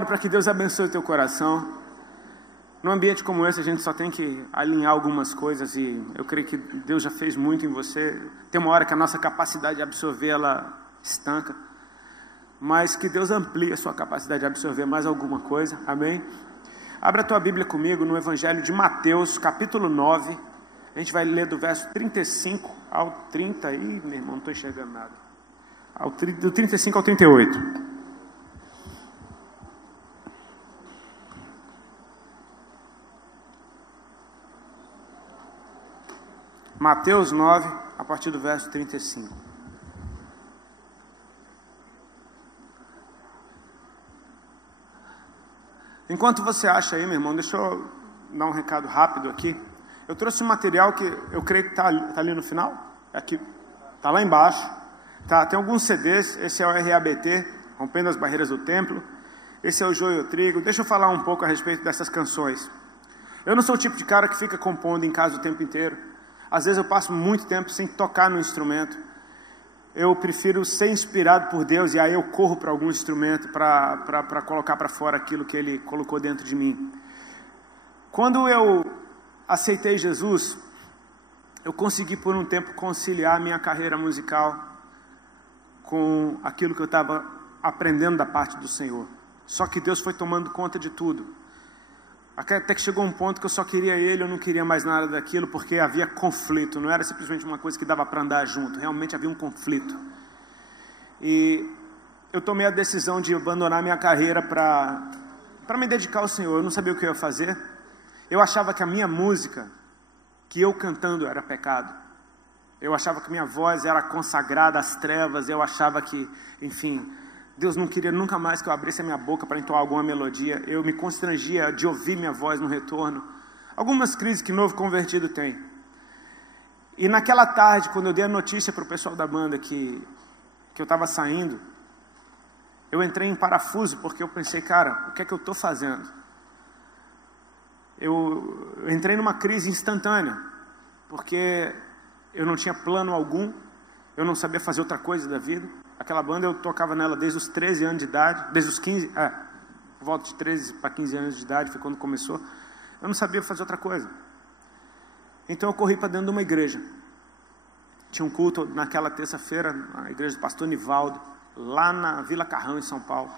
oro para que Deus abençoe o teu coração. Num ambiente como esse, a gente só tem que alinhar algumas coisas e eu creio que Deus já fez muito em você. Tem uma hora que a nossa capacidade de absorver, ela estanca. Mas que Deus amplie a sua capacidade de absorver mais alguma coisa. Amém? Abra a tua Bíblia comigo no Evangelho de Mateus, capítulo 9. A gente vai ler do verso 35 ao 30. Ih, meu irmão, não estou enxergando nada. Do 35 ao 38. Mateus 9, a partir do verso 35. Enquanto você acha aí, meu irmão, deixa eu dar um recado rápido aqui. Eu trouxe um material que eu creio que está ali no final. Aqui, está lá embaixo. Tá, tem alguns CDs. Esse é o RABT, Rompendo as Barreiras do Templo. Esse é o Joio e o Trigo. Deixa eu falar um pouco a respeito dessas canções. Eu não sou o tipo de cara que fica compondo em casa o tempo inteiro. Às vezes eu passo muito tempo sem tocar no instrumento. Eu prefiro ser inspirado por Deus e aí eu corro para algum instrumento para colocar para fora aquilo que Ele colocou dentro de mim. Quando eu aceitei Jesus, eu consegui por um tempo conciliar a minha carreira musical com aquilo que eu estava aprendendo da parte do Senhor. Só que Deus foi tomando conta de tudo. Até que chegou um ponto que eu só queria Ele, eu não queria mais nada daquilo, porque havia conflito, não era simplesmente uma coisa que dava para andar junto, realmente havia um conflito. E eu tomei a decisão de abandonar minha carreira para me dedicar ao Senhor. Eu não sabia o que eu ia fazer. Eu achava que a minha música, que eu cantando era pecado. Eu achava que minha voz era consagrada às trevas, eu achava que, enfim, Deus não queria nunca mais que eu abrisse a minha boca para entoar alguma melodia. Eu me constrangia de ouvir minha voz no retorno. Algumas crises que novo convertido tem. E naquela tarde, quando eu dei a notícia para o pessoal da banda que eu estava saindo, eu entrei em parafuso, porque eu pensei, cara, o que é que eu estou fazendo? Eu entrei numa crise instantânea, porque eu não tinha plano algum, eu não sabia fazer outra coisa da vida. Aquela banda eu tocava nela desde os 13 anos de idade, desde os 15, volta de 13 para 15 anos de idade, foi quando começou. Eu não sabia fazer outra coisa. Então eu corri para dentro de uma igreja. Tinha um culto naquela terça-feira, na igreja do pastor Nivaldo, lá na Vila Carrão, em São Paulo.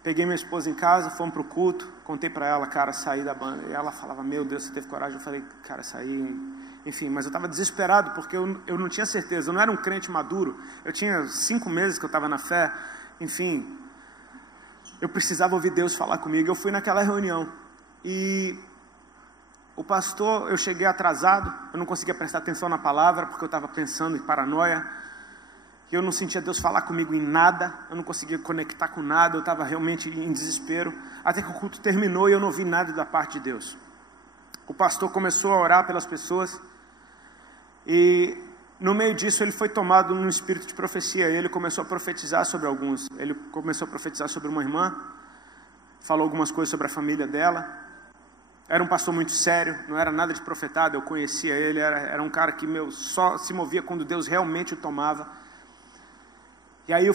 Peguei minha esposa em casa, fomos para o culto, contei para ela, cara, saí da banda. E ela falava, meu Deus, você teve coragem? Eu falei, cara, saí... Enfim, mas eu estava desesperado, porque eu não tinha certeza, eu não era um crente maduro, eu tinha 5 meses que eu estava na fé, enfim, eu precisava ouvir Deus falar comigo. Eu fui naquela reunião, e o pastor, eu cheguei atrasado, eu não conseguia prestar atenção na palavra, porque eu estava pensando em paranoia, e eu não sentia Deus falar comigo em nada, eu não conseguia conectar com nada, eu estava realmente em desespero, até que o culto terminou e eu não ouvi nada da parte de Deus. O pastor começou a orar pelas pessoas, e no meio disso ele foi tomado num espírito de profecia. Ele começou a profetizar sobre alguns. Ele começou a profetizar sobre uma irmã, falou algumas coisas sobre a família dela. Era um pastor muito sério, não era nada de profetado, eu conhecia ele, era um cara que só se movia quando Deus realmente o tomava. E aí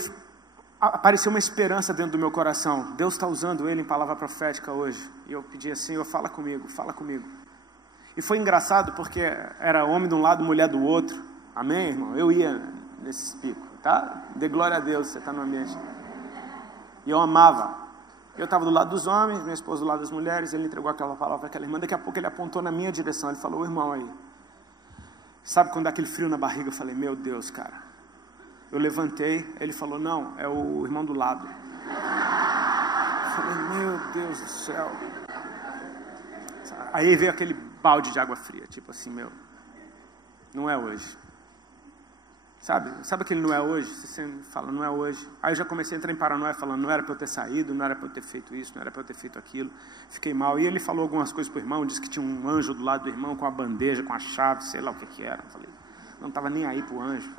apareceu uma esperança dentro do meu coração. Deus está usando ele em palavra profética hoje. E eu pedi assim, Senhor, fala comigo, fala comigo. E foi engraçado porque era homem de um lado, mulher do outro. Amém, irmão? Eu ia nesses picos, tá? Dê glória a Deus, você está no ambiente. E eu amava. Eu estava do lado dos homens, minha esposa do lado das mulheres. Ele entregou aquela palavra para aquela irmã. Daqui a pouco ele apontou na minha direção. Ele falou, o irmão aí. Sabe quando dá aquele frio na barriga? Eu falei, meu Deus, cara. Eu levantei. Ele falou, não, é o irmão do lado. Eu falei, meu Deus do céu. Aí veio aquele balde de água fria, tipo assim, não é hoje. Sabe aquele não é hoje? Você fala, não é hoje. Aí eu já comecei a entrar em paranoia, falando, não era para eu ter saído, não era para eu ter feito isso, não era para eu ter feito aquilo. Fiquei mal. E ele falou algumas coisas para o irmão, disse que tinha um anjo do lado do irmão com a bandeja, com a chave, sei lá o que era. Eu falei, não estava nem aí para o anjo.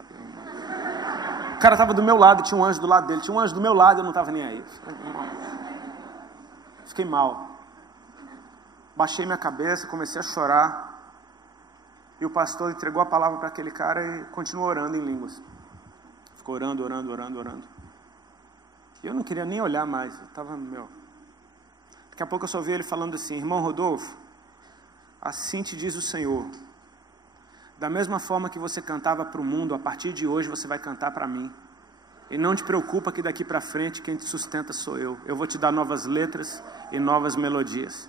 O cara estava do meu lado, tinha um anjo do lado dele. Tinha um anjo do meu lado, eu não estava nem aí. Fiquei mal. Baixei minha cabeça, comecei a chorar. E o pastor entregou a palavra para aquele cara e continuou orando em línguas. Ficou orando. E eu não queria nem olhar mais. Eu estava, Daqui a pouco eu só ouvi ele falando assim: irmão Rodolfo, assim te diz o Senhor, da mesma forma que você cantava para o mundo, a partir de hoje você vai cantar para mim. E não te preocupa que daqui para frente quem te sustenta sou eu. Eu vou te dar novas letras e novas melodias.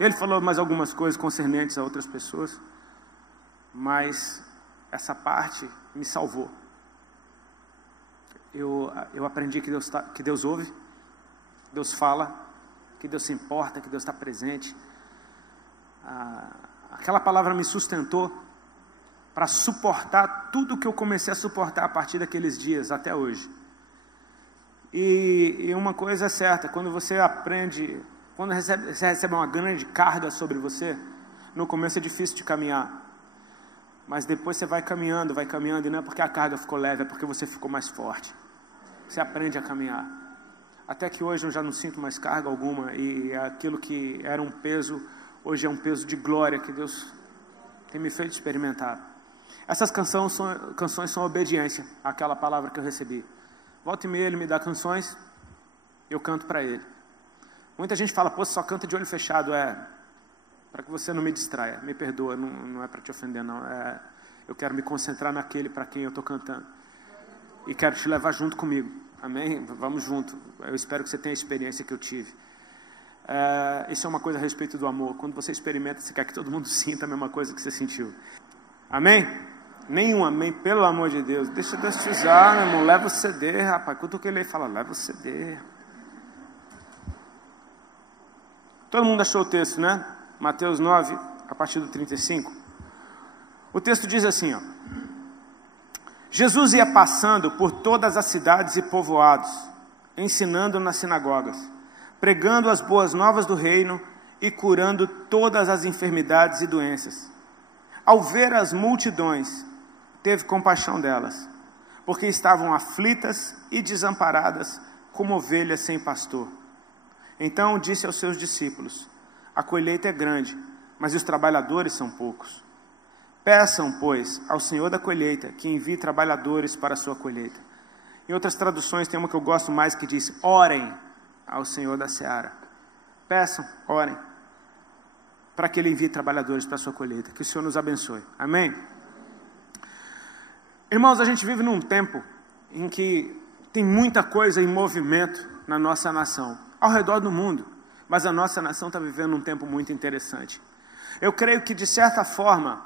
Ele falou mais algumas coisas concernentes a outras pessoas, mas essa parte me salvou. Eu aprendi que Deus ouve, Deus fala, que Deus se importa, que Deus está presente. Aquela palavra me sustentou para suportar tudo que eu comecei a suportar a partir daqueles dias até hoje. E uma coisa é certa, quando você aprende, quando você recebe uma grande carga sobre você, no começo é difícil de caminhar, mas depois você vai caminhando, e não é porque a carga ficou leve, é porque você ficou mais forte. Você aprende a caminhar. Até que hoje eu já não sinto mais carga alguma, e aquilo que era um peso, hoje é um peso de glória que Deus tem me feito experimentar. Essas canções são obediência àquela palavra que eu recebi. Volta e meia ele me dá canções, eu canto para ele. Muita gente fala: pô, você só canta de olho fechado. Para que você não me distraia, me perdoa, não é para te ofender não. Eu quero me concentrar naquele para quem eu estou cantando. E quero te levar junto comigo, amém? Vamos junto. Eu espero que você tenha a experiência que eu tive. Isso é uma coisa a respeito do amor. Quando você experimenta, você quer que todo mundo sinta a mesma coisa que você sentiu. Amém? Nenhum amém, pelo amor de Deus. Deixa Deus te usar, meu irmão. Leva o CD, rapaz. Quando que ele fala, leva o CD. Todo mundo achou o texto, né? Mateus 9, a partir do 35. O texto diz assim, ó: Jesus ia passando por todas as cidades e povoados, ensinando nas sinagogas, pregando as boas novas do reino e curando todas as enfermidades e doenças. Ao ver as multidões, teve compaixão delas, porque estavam aflitas e desamparadas, como ovelhas sem pastor. Então disse aos seus discípulos: a colheita é grande, mas os trabalhadores são poucos. Peçam, pois, ao Senhor da colheita que envie trabalhadores para a sua colheita. Em outras traduções tem uma que eu gosto mais que diz: orem ao Senhor da seara. Peçam, orem, para que Ele envie trabalhadores para a sua colheita. Que o Senhor nos abençoe. Amém? Irmãos, a gente vive num tempo em que tem muita coisa em movimento na nossa nação, ao redor do mundo, mas a nossa nação está vivendo um tempo muito interessante. Eu creio que, de certa forma,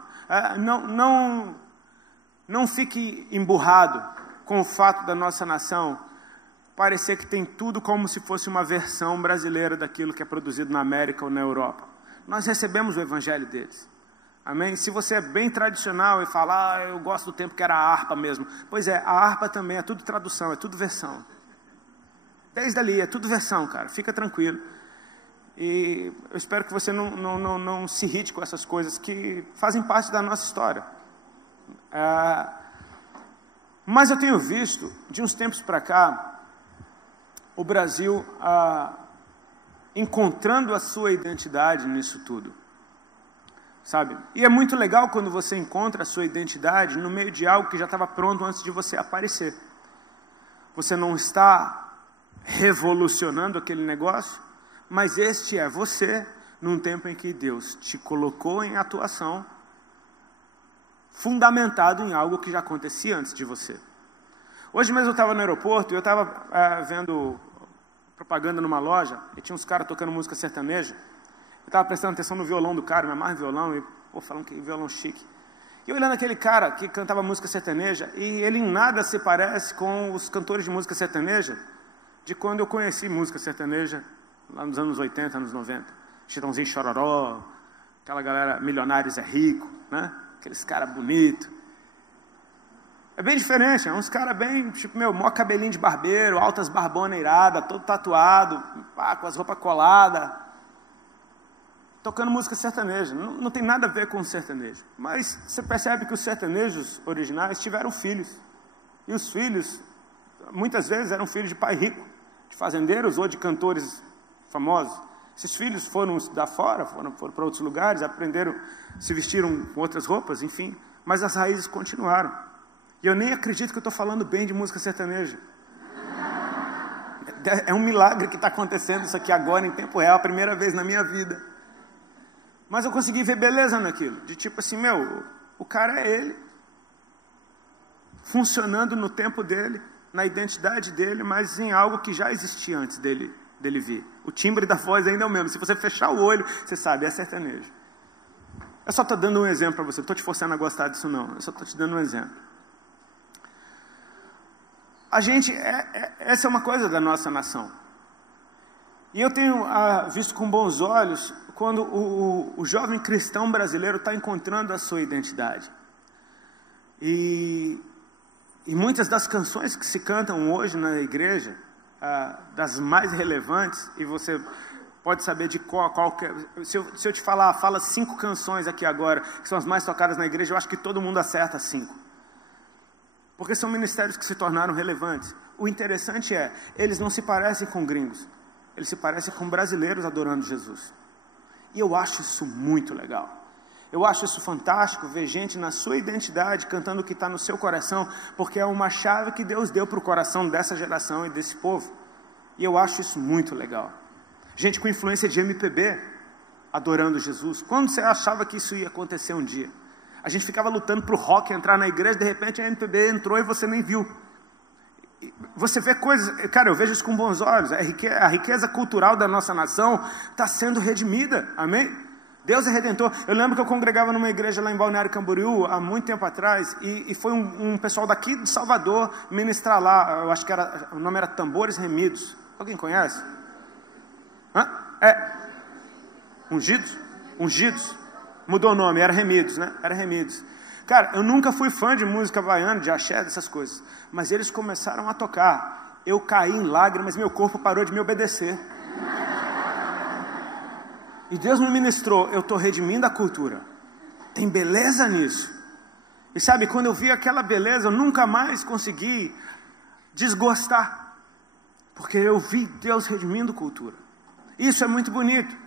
não fique emburrado com o fato da nossa nação parecer que tem tudo como se fosse uma versão brasileira daquilo que é produzido na América ou na Europa. Nós recebemos o evangelho deles. Amém? Se você é bem tradicional e fala: eu gosto do tempo que era a harpa mesmo. Pois é, a harpa também é tudo tradução, é tudo versão. Desde ali, é tudo versão, cara. Fica tranquilo. E eu espero que você não se irrite com essas coisas que fazem parte da nossa história. Mas eu tenho visto, de uns tempos para cá, o Brasil encontrando a sua identidade nisso tudo. Sabe? E é muito legal quando você encontra a sua identidade no meio de algo que já estava pronto antes de você aparecer. Você não está revolucionando aquele negócio, mas este é você num tempo em que Deus te colocou em atuação, fundamentado em algo que já acontecia antes de você. Hoje mesmo eu estava no aeroporto e eu estava vendo propaganda numa loja e tinha uns caras tocando música sertaneja. Eu estava prestando atenção no violão do cara, me amarro em violão, e falando que violão chique. E olhando aquele cara que cantava música sertaneja, e ele em nada se parece com os cantores de música sertaneja de quando eu conheci música sertaneja, lá nos anos 80, anos 90. Chitãozinho Chororó, aquela galera Milionários é Rico, né? Aqueles caras bonitos. É bem diferente, é uns caras bem, tipo, maior cabelinho de barbeiro, altas barbonas iradas, todo tatuado, com as roupas coladas, tocando música sertaneja. Não tem nada a ver com o sertanejo. Mas você percebe que os sertanejos originais tiveram filhos. E os filhos, muitas vezes, eram filhos de pai rico, de fazendeiros ou de cantores famosos. Esses filhos foram estudar fora, foram para outros lugares, aprenderam, se vestiram com outras roupas, enfim. Mas as raízes continuaram. E eu nem acredito que eu estou falando bem de música sertaneja. É um milagre que está acontecendo isso aqui agora, em tempo real, a primeira vez na minha vida. Mas eu consegui ver beleza naquilo. De tipo assim, o cara é ele, funcionando no tempo dele, na identidade dele, mas em algo que já existia antes dele vir. O timbre da voz ainda é o mesmo. Se você fechar o olho, você sabe, é sertanejo. Eu só estou dando um exemplo para você, não estou te forçando a gostar disso não, eu só estou te dando um exemplo. A gente, essa é uma coisa da nossa nação. E eu tenho visto com bons olhos quando o jovem cristão brasileiro está encontrando a sua identidade. E muitas das canções que se cantam hoje na igreja, das mais relevantes, e você pode saber de qual que é. Se eu te fala 5 canções aqui agora, que são as mais tocadas na igreja, eu acho que todo mundo acerta 5. Porque são ministérios que se tornaram relevantes. O interessante é, eles não se parecem com gringos, eles se parecem com brasileiros adorando Jesus. E eu acho isso muito legal. Eu acho isso fantástico, ver gente na sua identidade, cantando o que está no seu coração, porque é uma chave que Deus deu para o coração dessa geração e desse povo. E eu acho isso muito legal. Gente com influência de MPB, adorando Jesus. Quando você achava que isso ia acontecer um dia? A gente ficava lutando para o rock entrar na igreja, de repente a MPB entrou e você nem viu. Você vê coisas, cara, eu vejo isso com bons olhos. A riqueza cultural da nossa nação está sendo redimida, amém? Deus é redentor. Eu lembro que eu congregava numa igreja lá em Balneário Camboriú, há muito tempo atrás, e foi um pessoal daqui de Salvador ministrar lá, eu acho que o nome era Tambores Remidos. Alguém conhece? Ungidos. Mudou o nome, era Remidos, né? Era Remidos. Cara, eu nunca fui fã de música baiana, de axé, dessas coisas. Mas eles começaram a tocar. Eu caí em lágrimas, meu corpo parou de me obedecer. E Deus me ministrou, eu estou redimindo a cultura. Tem beleza nisso. E sabe, quando eu vi aquela beleza, eu nunca mais consegui desgostar. Porque eu vi Deus redimindo cultura. Isso é muito bonito.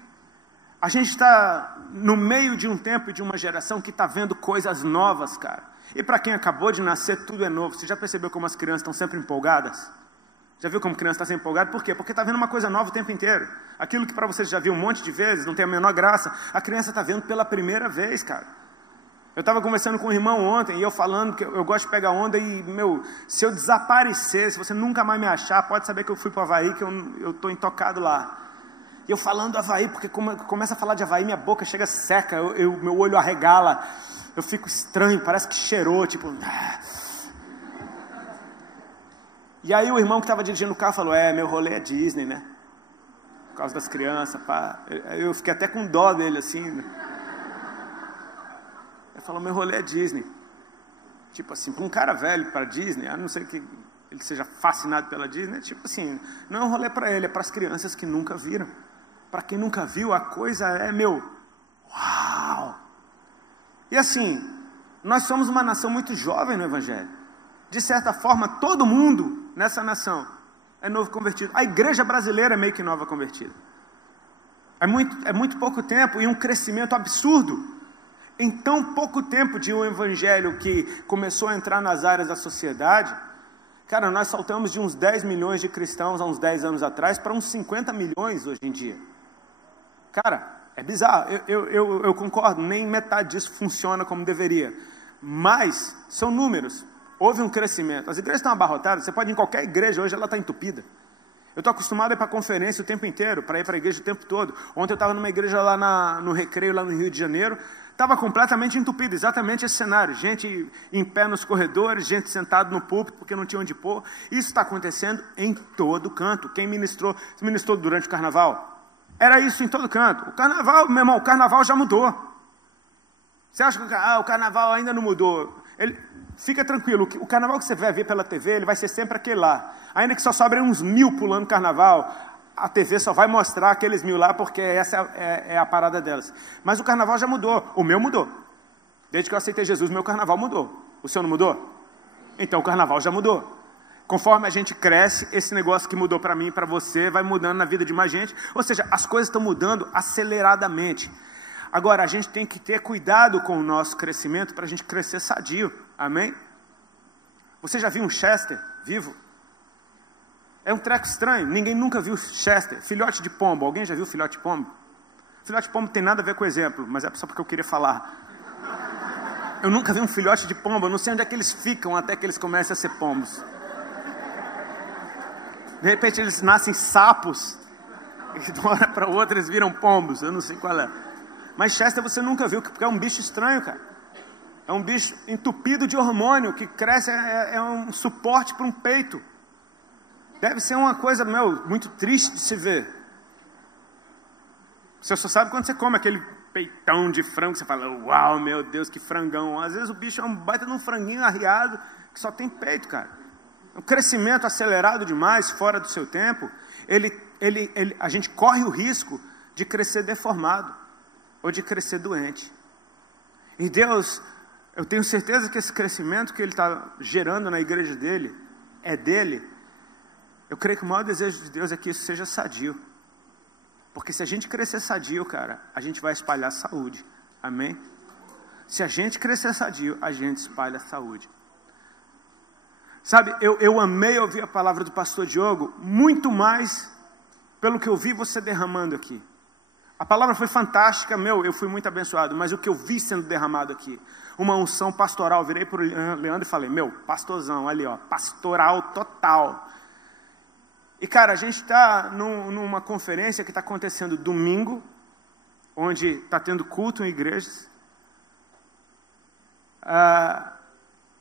A gente está no meio de um tempo e de uma geração que está vendo coisas novas, cara. E para quem acabou de nascer, tudo é novo. Você já percebeu como as crianças estão sempre empolgadas? Já viu como criança está sempre empolgada? Por quê? Porque está vendo uma coisa nova o tempo inteiro. Aquilo que para você já viu um monte de vezes, não tem a menor graça, a criança está vendo pela primeira vez, cara. Eu estava conversando com um irmão ontem, e eu falando que eu gosto de pegar onda e, se eu desaparecer, se você nunca mais me achar, pode saber que eu fui para o Havaí, que eu estou intocado lá. E eu falando do Havaí, porque começa a falar de Havaí, minha boca chega seca, meu olho arregala, eu fico estranho, parece que cheirou, tipo... E aí o irmão que estava dirigindo o carro falou, meu rolê é Disney, né? Por causa das crianças, pá. Eu fiquei até com dó dele, assim, né? Ele falou, meu rolê é Disney. Tipo assim, para um cara velho, para Disney, a não ser que ele seja fascinado pela Disney, tipo assim, não é um rolê para ele, é para as crianças que nunca viram. Para quem nunca viu, a coisa é, uau! E assim, nós somos uma nação muito jovem no Evangelho. De certa forma, todo mundo nessa nação é novo convertido. A igreja brasileira é meio que nova convertida. É muito pouco tempo e um crescimento absurdo. Em tão pouco tempo de um evangelho que começou a entrar nas áreas da sociedade, cara, nós saltamos de uns 10 milhões de cristãos há uns 10 anos atrás para uns 50 milhões hoje em dia. Cara, é bizarro. Eu concordo, nem metade disso funciona como deveria. Mas são números. Houve um crescimento. As igrejas estão abarrotadas. Você pode ir em qualquer igreja, hoje ela está entupida. Eu estou acostumado a ir para conferência o tempo inteiro, para ir para a igreja o tempo todo. Ontem eu estava numa igreja lá no Recreio, lá no Rio de Janeiro. Estava completamente entupida, exatamente esse cenário. Gente em pé nos corredores, gente sentada no púlpito porque não tinha onde pôr. Isso está acontecendo em todo canto. Quem ministrou durante o carnaval? Era isso em todo canto. O carnaval, meu irmão, o carnaval já mudou. Você acha que o carnaval ainda não mudou? Fica tranquilo, o carnaval que você vai ver pela TV, ele vai ser sempre aquele lá. Ainda que só sobrem uns 1000 pulando carnaval, a TV só vai mostrar aqueles 1000 lá, porque essa é a parada delas. Mas o carnaval já mudou, o meu mudou. Desde que eu aceitei Jesus, meu carnaval mudou. O seu não mudou? Então o carnaval já mudou. Conforme a gente cresce, esse negócio que mudou para mim e para você, vai mudando na vida de mais gente. Ou seja, as coisas estão mudando aceleradamente. Agora, a gente tem que ter cuidado com o nosso crescimento para a gente crescer sadio. Amém? Você já viu um Chester vivo? É um treco estranho. Ninguém nunca viu Chester. Filhote de pombo. Alguém já viu filhote de pombo? Filhote de pombo tem nada a ver com o exemplo, mas é só porque eu queria falar. Eu nunca vi um filhote de pombo. Eu não sei onde é que eles ficam até que eles comecem a ser pombos. De repente eles nascem sapos. E de uma hora para outra eles viram pombos. Eu não sei qual é. Mas Chester você nunca viu, porque é um bicho estranho, cara. É um bicho entupido de hormônio que cresce, é um suporte para um peito. Deve ser uma coisa, muito triste de se ver. Você só sabe quando você come aquele peitão de frango, você fala, uau, meu Deus, que frangão. Às vezes o bicho é um baita de um franguinho arriado, que só tem peito, cara. Um crescimento acelerado demais, fora do seu tempo, a gente corre o risco de crescer deformado, ou de crescer doente. E Deus, eu tenho certeza que esse crescimento que Ele está gerando na igreja dele, é dele. Eu creio que o maior desejo de Deus é que isso seja sadio. Porque se a gente crescer sadio, cara, a gente vai espalhar saúde. Amém? Se a gente crescer sadio, a gente espalha saúde. Sabe, eu amei ouvir a palavra do pastor Diogo, muito mais pelo que eu vi você derramando aqui. A palavra foi fantástica, eu fui muito abençoado, mas o que eu vi sendo derramado aqui, uma unção pastoral, virei para o Leandro e falei, pastorzão, ali ó, pastoral total. E cara, a gente está numa conferência que está acontecendo domingo, onde está tendo culto em igrejas.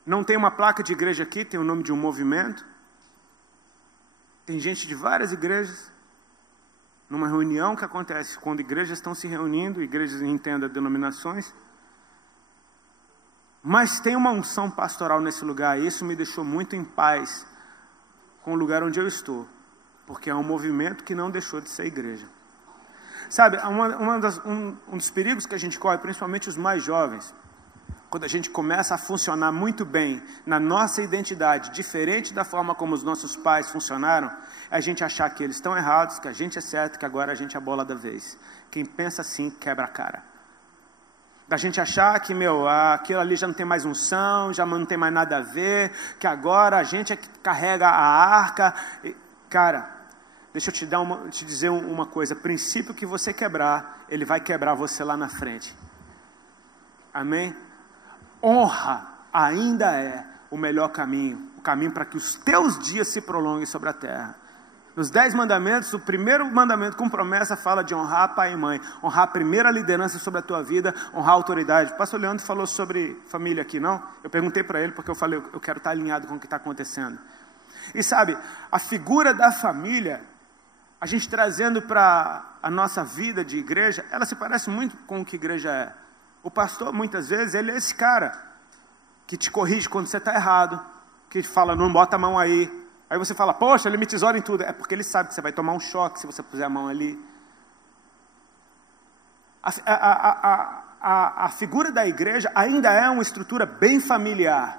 Não tem uma placa de igreja aqui, tem o nome de um movimento. Tem gente de várias igrejas. Numa reunião que acontece quando igrejas estão se reunindo, igrejas entendam denominações. Mas tem uma unção pastoral nesse lugar, e isso me deixou muito em paz com o lugar onde eu estou. Porque é um movimento que não deixou de ser igreja. Sabe, um dos perigos que a gente corre, principalmente os mais jovens, quando a gente começa a funcionar muito bem na nossa identidade, diferente da forma como os nossos pais funcionaram, é a gente achar que eles estão errados, que a gente é certo, que agora a gente é a bola da vez. Quem pensa assim, quebra a cara. Da gente achar que, aquilo ali já não tem mais unção, já não tem mais nada a ver, que agora a gente é que carrega a arca. Cara, deixa eu te dizer uma coisa, princípio que você quebrar, ele vai quebrar você lá na frente. Amém? Honra ainda é o melhor caminho, o caminho para que os teus dias se prolonguem sobre a terra. Nos 10 mandamentos, o primeiro mandamento com promessa fala de honrar pai e mãe, honrar a primeira liderança sobre a tua vida, honrar a autoridade. O pastor Leandro falou sobre família aqui, não? Eu perguntei para ele porque eu falei, eu quero estar alinhado com o que está acontecendo. E sabe, a figura da família, a gente trazendo para a nossa vida de igreja, ela se parece muito com o que igreja é. O pastor, muitas vezes, ele é esse cara que te corrige quando você está errado, que te fala, não bota a mão aí. Aí você fala, poxa, ele me tesoura em tudo. É porque ele sabe que você vai tomar um choque se você puser a mão ali. A figura da igreja ainda é uma estrutura bem familiar.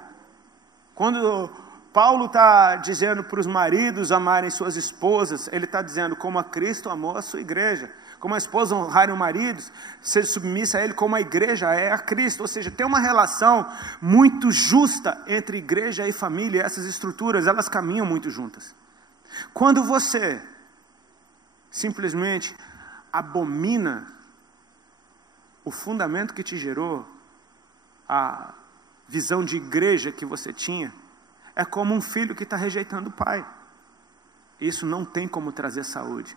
Quando Paulo está dizendo para os maridos amarem suas esposas, ele está dizendo como a Cristo amou a sua igreja. Como a esposa honrar o marido, ser submissa a ele como a igreja é a Cristo. Ou seja, tem uma relação muito justa entre igreja e família. E essas estruturas, elas caminham muito juntas. Quando você simplesmente abomina o fundamento que te gerou, a visão de igreja que você tinha, é como um filho que está rejeitando o pai. Isso não tem como trazer saúde.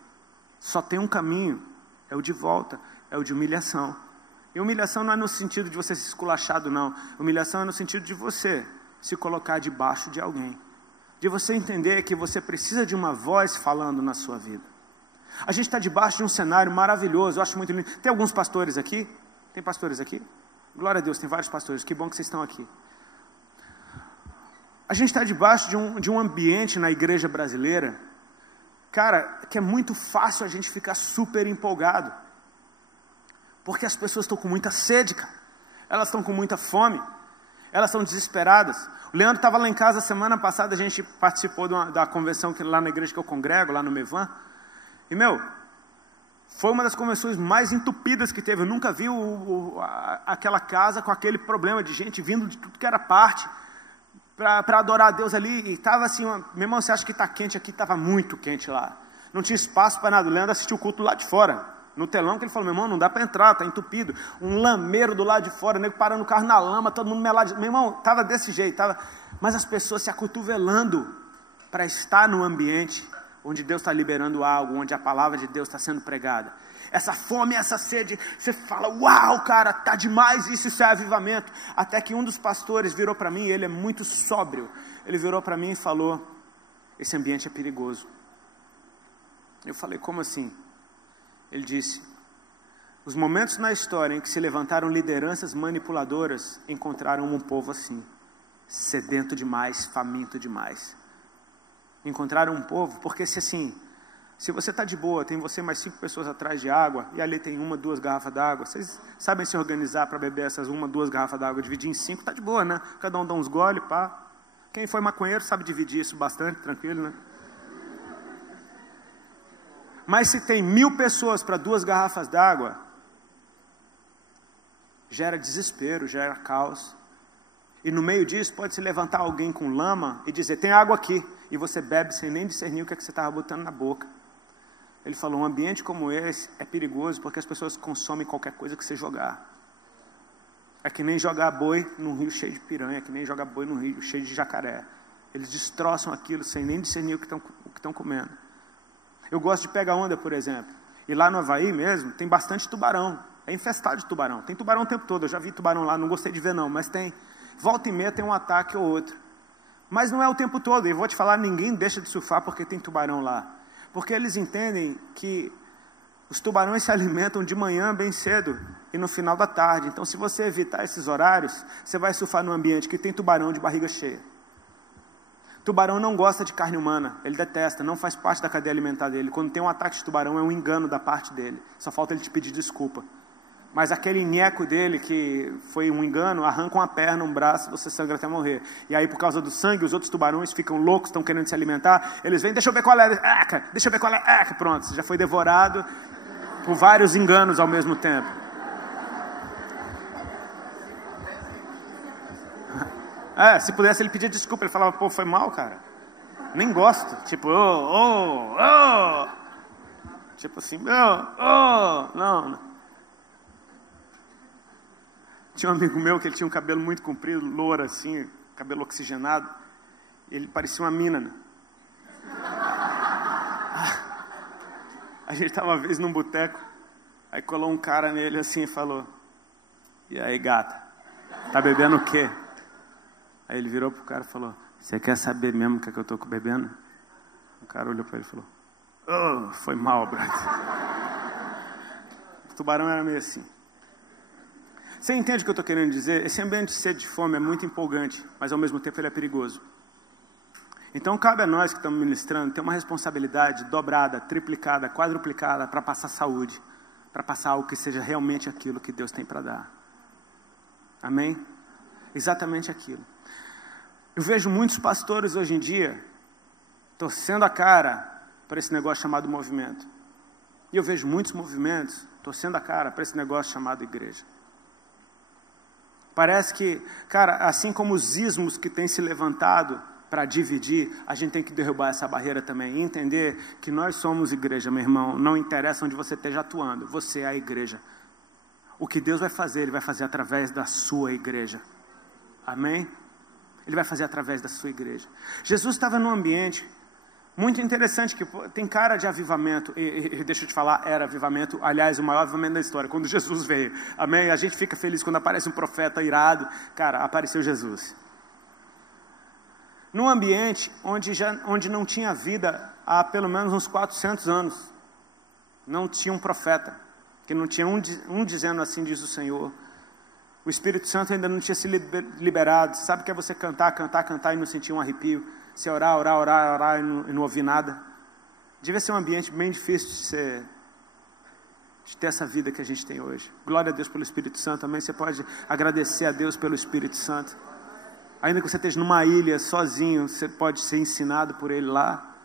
Só tem um caminho, é o de volta, é o de humilhação. E humilhação não é no sentido de você ser esculachado, não. Humilhação é no sentido de você se colocar debaixo de alguém. De você entender que você precisa de uma voz falando na sua vida. A gente está debaixo de um cenário maravilhoso, eu acho muito lindo. Tem alguns pastores aqui? Tem pastores aqui? Glória a Deus, tem vários pastores, que bom que vocês estão aqui. A gente está debaixo de um ambiente na igreja brasileira, cara, que é muito fácil a gente ficar super empolgado. Porque as pessoas estão com muita sede, cara. Elas estão com muita fome. Elas estão desesperadas. O Leandro estava lá em casa semana passada, a gente participou da convenção lá na igreja que eu congrego, lá no Mevan. E, foi uma das convenções mais entupidas que teve. Eu nunca vi aquela casa com aquele problema de gente vindo de tudo que era parte. para adorar a Deus ali, e estava assim, meu irmão, você acha que está quente aqui? Estava muito quente lá. Não tinha espaço para nada. O Leandro assistiu o culto lá de fora, no telão, que ele falou, meu irmão, não dá para entrar, está entupido. Um lameiro do lado de fora, nego parando o carro na lama, todo mundo melado. Meu irmão, estava desse jeito, mas as pessoas se acotovelando para estar no ambiente onde Deus está liberando algo, onde a palavra de Deus está sendo pregada. Essa fome, essa sede, você fala, uau, cara, tá demais isso é avivamento. Até que um dos pastores virou para mim, ele é muito sóbrio, ele virou para mim e falou, esse ambiente é perigoso. Eu falei, como assim? Ele disse, os momentos na história em que se levantaram lideranças manipuladoras, encontraram um povo assim, sedento demais, faminto demais. Encontraram um povo, porque se você está de boa, tem você mais 5 pessoas atrás de água, e ali tem 1, 2 garrafas d'água, vocês sabem se organizar para beber essas 1, 2 garrafas d'água, dividir em 5, está de boa, né? Cada um dá uns gole, pá. Quem foi maconheiro sabe dividir isso bastante, tranquilo, né? Mas se tem 1000 pessoas para 2 garrafas d'água, gera desespero, gera caos. E no meio disso pode se levantar alguém com lama e dizer, tem água aqui, e você bebe sem nem discernir o que você estava botando na boca. Ele falou, um ambiente como esse é perigoso porque as pessoas consomem qualquer coisa que você jogar. É que nem jogar boi num rio cheio de piranha, é que nem jogar boi num rio cheio de jacaré. Eles destroçam aquilo sem nem discernir o que estão comendo. Eu gosto de pegar onda, por exemplo. E lá no Havaí mesmo, tem bastante tubarão. É infestado de tubarão. Tem tubarão o tempo todo. Eu já vi tubarão lá, não gostei de ver não, mas tem. Volta e meia tem um ataque ou outro. Mas não é o tempo todo. E vou te falar, ninguém deixa de surfar porque tem tubarão lá. Porque eles entendem que os tubarões se alimentam de manhã bem cedo e no final da tarde. Então, se você evitar esses horários, você vai surfar num ambiente que tem tubarão de barriga cheia. Tubarão não gosta de carne humana, ele detesta, não faz parte da cadeia alimentar dele. Quando tem um ataque de tubarão, é um engano da parte dele. Só falta ele te pedir desculpa. Mas aquele nheco dele, que foi um engano, arranca uma perna, um braço, você sangra até morrer. E aí, por causa do sangue, os outros tubarões ficam loucos, estão querendo se alimentar. Eles vêm, deixa eu ver qual é, deixa eu ver qual é, pronto, você já foi devorado por vários enganos ao mesmo tempo. Se pudesse ele pedia desculpa, ele falava, pô, foi mal, cara. Nem gosto. Tipo, tipo assim, não. Tinha um amigo meu que ele tinha um cabelo muito comprido, louro assim, cabelo oxigenado. Ele parecia uma mina, né? A gente estava uma vez num boteco, aí colou um cara nele assim e falou, e aí, gata, tá bebendo o quê? Aí ele virou pro cara e falou, você quer saber mesmo o que é que eu tô bebendo? O cara olhou para ele e falou, foi mal, brother. O tubarão era meio assim. Você entende o que eu estou querendo dizer? Esse ambiente de sede e de fome é muito empolgante, mas ao mesmo tempo ele é perigoso. Então cabe a nós que estamos ministrando ter uma responsabilidade dobrada, triplicada, quadruplicada para passar saúde, para passar algo que seja realmente aquilo que Deus tem para dar. Amém? Exatamente aquilo. Eu vejo muitos pastores hoje em dia torcendo a cara para esse negócio chamado movimento. E eu vejo muitos movimentos torcendo a cara para esse negócio chamado igreja. Parece que, cara, assim como os ismos que têm se levantado para dividir, a gente tem que derrubar essa barreira também e entender que nós somos igreja, meu irmão. Não interessa onde você esteja atuando, você é a igreja. O que Deus vai fazer, Ele vai fazer através da sua igreja. Amém? Ele vai fazer através da sua igreja. Jesus estava num ambiente muito interessante, que tem cara de avivamento, e deixa eu te falar, era avivamento, aliás, o maior avivamento da história, quando Jesus veio, amém? A gente fica feliz quando aparece um profeta irado, cara, apareceu Jesus. Num ambiente onde não tinha vida há pelo menos uns 400 anos, não tinha um profeta, que não tinha um dizendo assim, diz o Senhor. O Espírito Santo ainda não tinha se liberado. Sabe o que é você cantar e não sentir um arrepio? Você orar e não ouvir nada. Devia ser um ambiente bem difícil de ter essa vida que a gente tem hoje. Glória a Deus pelo Espírito Santo também. Você pode agradecer a Deus pelo Espírito Santo. Ainda que você esteja numa ilha sozinho, você pode ser ensinado por Ele lá.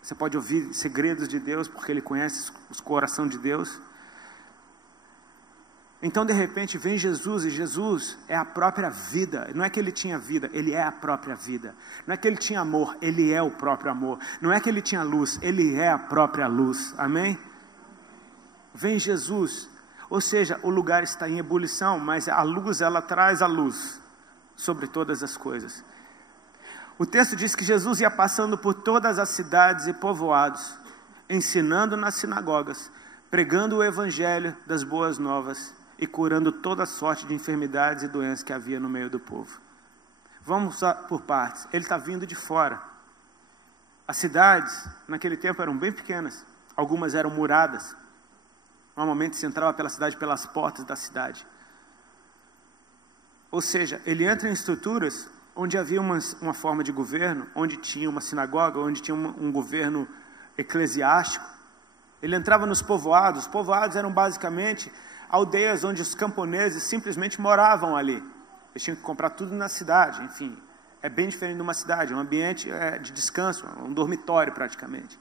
Você pode ouvir segredos de Deus, porque Ele conhece o coração de Deus. Então de repente vem Jesus, e Jesus é a própria vida. Não é que ele tinha vida, ele é a própria vida. Não é que ele tinha amor, ele é o próprio amor. Não é que ele tinha luz, ele é a própria luz. Amém? Vem Jesus, ou seja, o lugar está em ebulição, mas a luz, ela traz a luz sobre todas as coisas. O texto diz que Jesus ia passando por todas as cidades e povoados, ensinando nas sinagogas, pregando o evangelho das boas novas e curando toda sorte de enfermidades e doenças que havia no meio do povo. Vamos por partes. Ele está vindo de fora. As cidades, naquele tempo, eram bem pequenas. Algumas eram muradas. Normalmente se entrava pela cidade pelas portas da cidade. Ou seja, ele entra em estruturas onde havia uma forma de governo, onde tinha uma sinagoga, onde tinha um governo eclesiástico. Ele entrava nos povoados. Os povoados eram basicamente aldeias onde os camponeses simplesmente moravam ali. Eles tinham que comprar tudo na cidade, enfim. É bem diferente de uma cidade, um ambiente de descanso, um dormitório praticamente.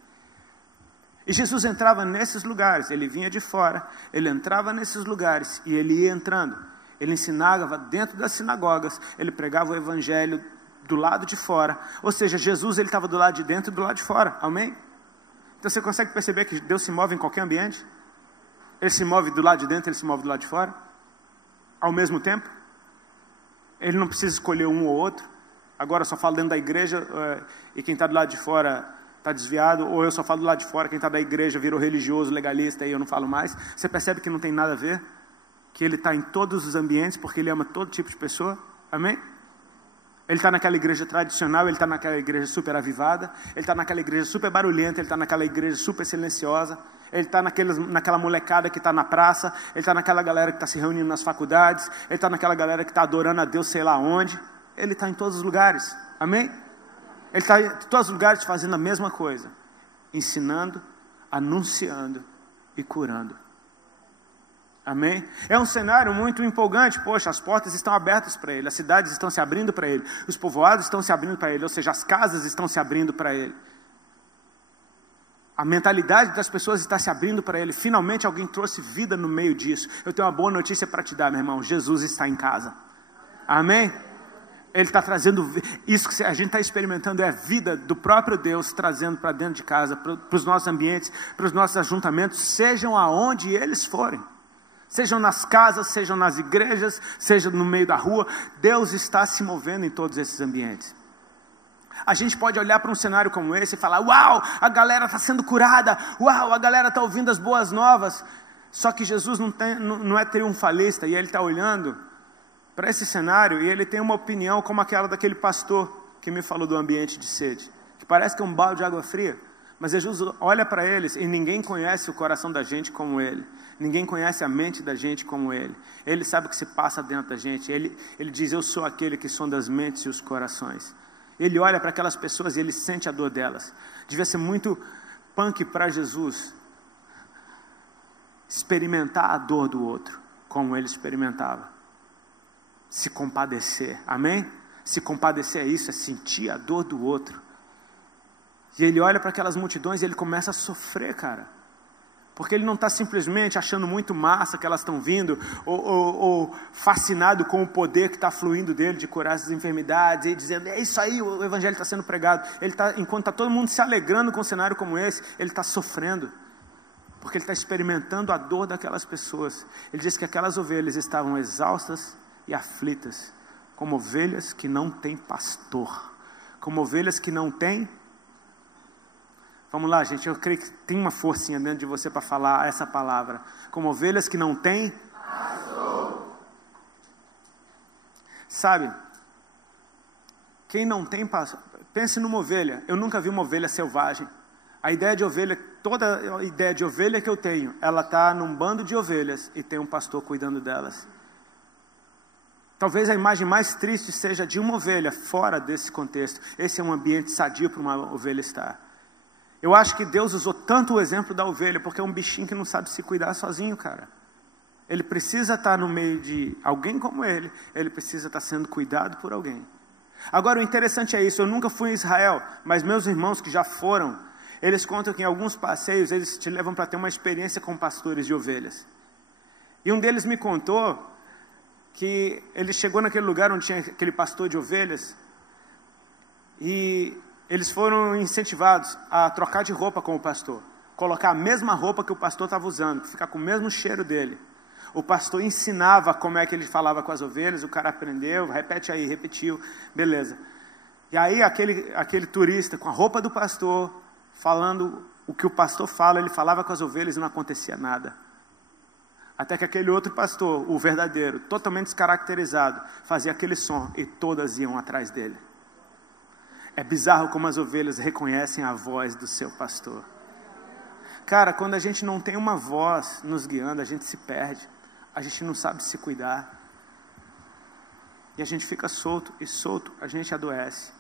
E Jesus entrava nesses lugares, ele vinha de fora, ele entrava nesses lugares e ele ia entrando. Ele ensinava dentro das sinagogas, ele pregava o evangelho do lado de fora. Ou seja, Jesus ele estava do lado de dentro e do lado de fora, amém? Então você consegue perceber que Deus se move em qualquer ambiente? Ele se move do lado de dentro, ele se move do lado de fora, ao mesmo tempo. Ele não precisa escolher um ou outro. Agora eu só falo dentro da igreja e quem está do lado de fora está desviado, ou eu só falo do lado de fora, quem está da igreja virou religioso, legalista e eu não falo mais. Você percebe que não tem nada a ver? Que ele está em todos os ambientes porque ele ama todo tipo de pessoa, amém? Ele está naquela igreja tradicional, ele está naquela igreja super avivada, ele está naquela igreja super barulhenta, ele está naquela igreja super silenciosa, ele está naquela molecada que está na praça, ele está naquela galera que está se reunindo nas faculdades, ele está naquela galera que está adorando a Deus sei lá onde. Ele está em todos os lugares, amém? Ele está em todos os lugares fazendo a mesma coisa, ensinando, anunciando e curando. Amém? É um cenário muito empolgante. Poxa, as portas estão abertas para ele, as cidades estão se abrindo para ele, os povoados estão se abrindo para ele, ou seja, as casas estão se abrindo para ele. A mentalidade das pessoas está se abrindo para ele. Finalmente alguém trouxe vida no meio disso. Eu tenho uma boa notícia para te dar, meu irmão. Jesus está em casa. Amém? Ele está trazendo, isso que a gente está experimentando é a vida do próprio Deus, trazendo para dentro de casa, para os nossos ambientes, para os nossos ajuntamentos, sejam aonde eles forem. Sejam nas casas, sejam nas igrejas, seja no meio da rua, Deus está se movendo em todos esses ambientes. A gente pode olhar para um cenário como esse e falar, uau, a galera está sendo curada, uau, a galera está ouvindo as boas novas. Só que Jesus não é triunfalista e ele está olhando para esse cenário e ele tem uma opinião como aquela daquele pastor que me falou do ambiente de sede, que parece que é um balde de água fria. Mas Jesus olha para eles e ninguém conhece o coração da gente como ele. Ninguém conhece a mente da gente como ele. Ele sabe o que se passa dentro da gente. Ele diz, eu sou aquele que sonda as mentes e os corações. Ele olha para aquelas pessoas e ele sente a dor delas. Devia ser muito punk para Jesus experimentar a dor do outro, como ele experimentava. Se compadecer, amém? Se compadecer é isso, é sentir a dor do outro. E ele olha para aquelas multidões e ele começa a sofrer, cara. Porque ele não está simplesmente achando muito massa que elas estão vindo, ou fascinado com o poder que está fluindo dele de curar essas enfermidades, e dizendo, é isso aí, o evangelho está sendo pregado. Enquanto está todo mundo se alegrando com um cenário como esse, ele está sofrendo. Porque ele está experimentando a dor daquelas pessoas. Ele diz que aquelas ovelhas estavam exaustas e aflitas, como ovelhas que não têm pastor, como ovelhas que não têm. Vamos lá, gente, eu creio que tem uma forcinha dentro de você para falar essa palavra. Como ovelhas que não têm pastor. Sabe, quem não tem pastor, pense numa ovelha. Eu nunca vi uma ovelha selvagem. A ideia de ovelha, toda a ideia de ovelha que eu tenho, ela está num bando de ovelhas e tem um pastor cuidando delas. Talvez a imagem mais triste seja de uma ovelha fora desse contexto. Esse é um ambiente sadio para uma ovelha estar. Eu acho que Deus usou tanto o exemplo da ovelha, porque é um bichinho que não sabe se cuidar sozinho, cara. Ele precisa estar no meio de alguém como ele precisa estar sendo cuidado por alguém. Agora o interessante é isso, eu nunca fui em Israel, mas meus irmãos que já foram, eles contam que em alguns passeios eles te levam para ter uma experiência com pastores de ovelhas. E um deles me contou que ele chegou naquele lugar onde tinha aquele pastor de ovelhas e eles foram incentivados a trocar de roupa com o pastor, colocar a mesma roupa que o pastor estava usando, ficar com o mesmo cheiro dele. O pastor ensinava como é que ele falava com as ovelhas, o cara aprendeu, repete aí, repetiu, beleza. E aí aquele turista com a roupa do pastor, falando o que o pastor fala, ele falava com as ovelhas e não acontecia nada. Até que aquele outro pastor, o verdadeiro, totalmente descaracterizado, fazia aquele som e todas iam atrás dele. É bizarro como as ovelhas reconhecem a voz do seu pastor. Cara, quando a gente não tem uma voz nos guiando, a gente se perde. A gente não sabe se cuidar. E a gente fica solto, a gente adoece.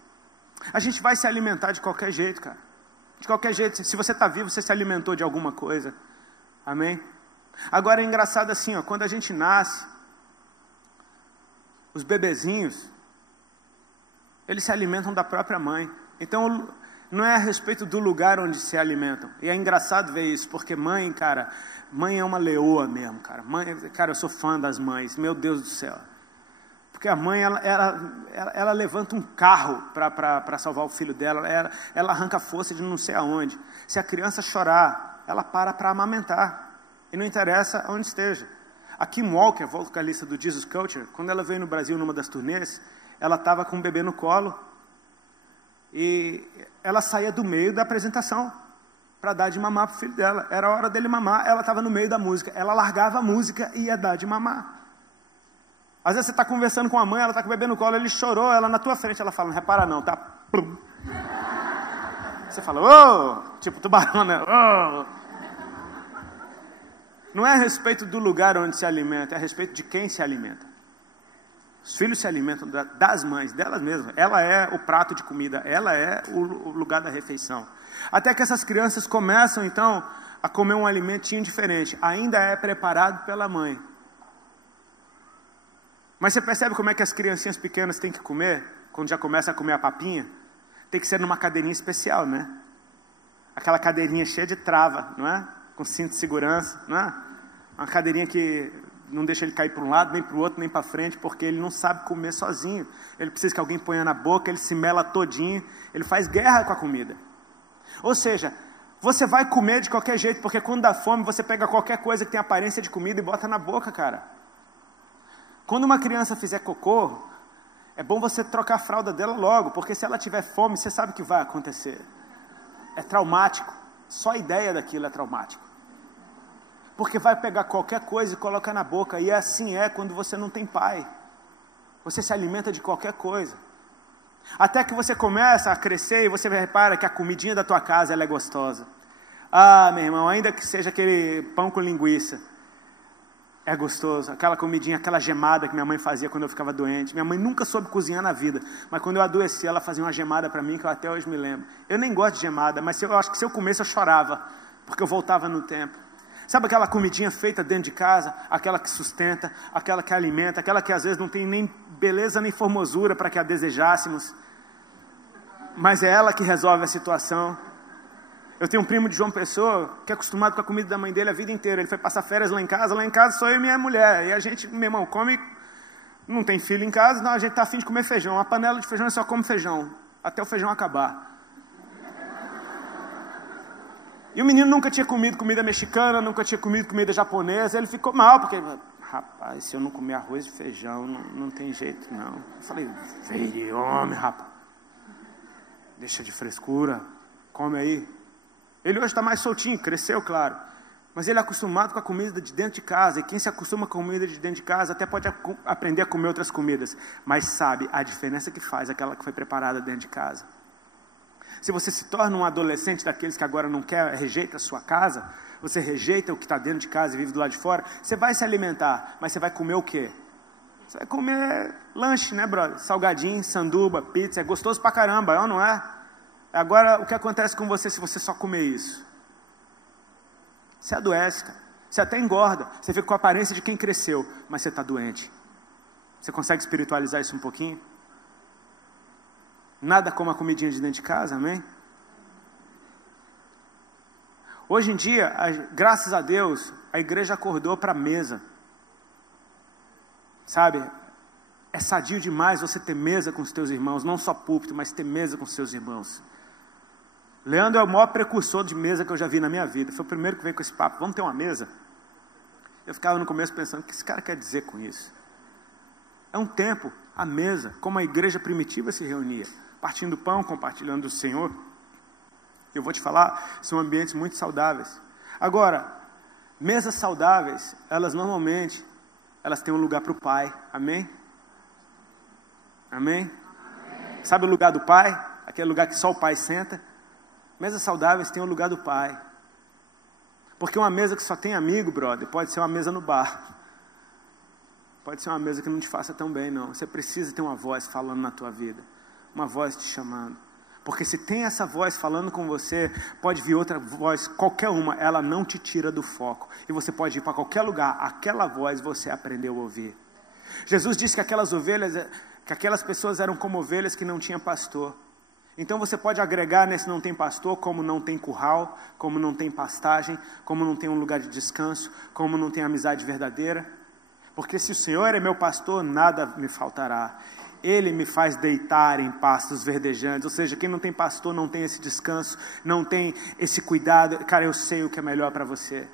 A gente vai se alimentar de qualquer jeito, cara. De qualquer jeito. Se você está vivo, você se alimentou de alguma coisa. Amém? Agora é engraçado assim, ó, quando a gente nasce, os bebezinhos, eles se alimentam da própria mãe. Então, não é a respeito do lugar onde se alimentam. E é engraçado ver isso, porque mãe, cara, mãe é uma leoa mesmo, cara. Mãe, cara, eu sou fã das mães, meu Deus do céu. Porque a mãe, ela levanta um carro para salvar o filho dela, ela arranca força de não sei aonde. Se a criança chorar, ela para amamentar. E não interessa onde esteja. A Kim Walker, vocalista do Jesus Culture, quando ela veio no Brasil numa das turnês, ela estava com um bebê no colo e ela saía do meio da apresentação para dar de mamar para o filho dela. Era a hora dele mamar, ela estava no meio da música. Ela largava a música e ia dar de mamar. Às vezes você está conversando com a mãe, ela está com o bebê no colo, ele chorou, ela na tua frente, ela fala, não repara não, tá? Plum. Você fala, oh, tipo tubarão, né? Oh. Não é a respeito do lugar onde se alimenta, é a respeito de quem se alimenta. Os filhos se alimentam das mães, delas mesmas. Ela é o prato de comida, ela é o lugar da refeição. Até que essas crianças começam, então, a comer um alimentinho diferente. Ainda é preparado pela mãe. Mas você percebe como é que as criancinhas pequenas têm que comer? Quando já começa a comer a papinha? Tem que ser numa cadeirinha especial, né? Aquela cadeirinha cheia de trava, não é? Com cinto de segurança, não é? Uma cadeirinha que não deixa ele cair para um lado, nem para o outro, nem para frente, porque ele não sabe comer sozinho. Ele precisa que alguém ponha na boca, ele se mela todinho, ele faz guerra com a comida. Ou seja, você vai comer de qualquer jeito, porque quando dá fome, você pega qualquer coisa que tem aparência de comida e bota na boca, cara. Quando uma criança fizer cocô, é bom você trocar a fralda dela logo, porque se ela tiver fome, você sabe o que vai acontecer. É traumático. Só a ideia daquilo é traumático. Porque vai pegar qualquer coisa e colocar na boca. E assim é quando você não tem pai. Você se alimenta de qualquer coisa. Até que você começa a crescer e você repara que a comidinha da tua casa ela é gostosa. Ah, meu irmão, ainda que seja aquele pão com linguiça. É gostoso. Aquela comidinha, aquela gemada que minha mãe fazia quando eu ficava doente. Minha mãe nunca soube cozinhar na vida. Mas quando eu adoeci, ela fazia uma gemada para mim que eu até hoje me lembro. Eu nem gosto de gemada, mas eu acho que se eu comesse eu chorava. Porque eu voltava no tempo. Sabe aquela comidinha feita dentro de casa? Aquela que sustenta, aquela que alimenta, aquela que às vezes não tem nem beleza nem formosura para que a desejássemos. Mas é ela que resolve a situação. Eu tenho um primo de João Pessoa que é acostumado com a comida da mãe dele a vida inteira. Ele foi passar férias lá em casa sou eu e minha mulher. E a gente, meu irmão, come, não tem filho em casa, não, a gente está afim de comer feijão. Uma panela de feijão, só come feijão, até o feijão acabar. E o menino nunca tinha comido comida mexicana, nunca tinha comido comida japonesa. Ele ficou mal, porque, rapaz, se eu não comer arroz e feijão, não tem jeito, não. Eu falei, veio homem, rapaz. Deixa de frescura, come aí. Ele hoje está mais soltinho, cresceu, claro. Mas ele é acostumado com a comida de dentro de casa. E quem se acostuma com a comida de dentro de casa até pode aprender a comer outras comidas. Mas sabe a diferença que faz aquela que foi preparada dentro de casa. Se você se torna um adolescente daqueles que agora não quer, rejeita a sua casa, você rejeita o que está dentro de casa e vive do lado de fora, você vai se alimentar, mas você vai comer o quê? Você vai comer lanche, né, brother? Salgadinho, sanduba, pizza, é gostoso pra caramba, é ou não é? Agora, o que acontece com você se você só comer isso? Você adoece, cara. Você até engorda, você fica com a aparência de quem cresceu, mas você está doente. Você consegue espiritualizar isso um pouquinho? Nada como a comidinha de dentro de casa, amém? Hoje em dia, graças a Deus, a igreja acordou para a mesa. Sabe? É sadio demais você ter mesa com os teus irmãos, não só púlpito, mas ter mesa com os seus irmãos. Leandro é o maior precursor de mesa que eu já vi na minha vida. Foi o primeiro que veio com esse papo. Vamos ter uma mesa? Eu ficava no começo pensando, o que esse cara quer dizer com isso? É um tempo, a mesa, como a igreja primitiva se reunia, partindo o pão, compartilhando do Senhor. Eu vou te falar, são ambientes muito saudáveis. Agora, mesas saudáveis, elas normalmente, elas têm um lugar para o pai. Amém? Amém? Amém? Sabe o lugar do pai? Aquele lugar que só o pai senta? Mesas saudáveis têm o lugar do pai. Porque uma mesa que só tem amigo, brother, pode ser uma mesa no bar. Pode ser uma mesa que não te faça tão bem, não. Você precisa ter uma voz falando na tua vida. Uma voz te chamando. Porque se tem essa voz falando com você, pode vir outra voz, qualquer uma, ela não te tira do foco. E você pode ir para qualquer lugar, aquela voz você aprendeu a ouvir. Jesus disse que aquelas pessoas eram como ovelhas que não tinham pastor. Então você pode agregar nesse não tem pastor, como não tem curral, como não tem pastagem, como não tem um lugar de descanso, como não tem amizade verdadeira. Porque se o Senhor é meu pastor, nada me faltará. Ele me faz deitar em pastos verdejantes. Ou seja, quem não tem pastor não tem esse descanso, não tem esse cuidado. Cara, eu sei o que é melhor para você.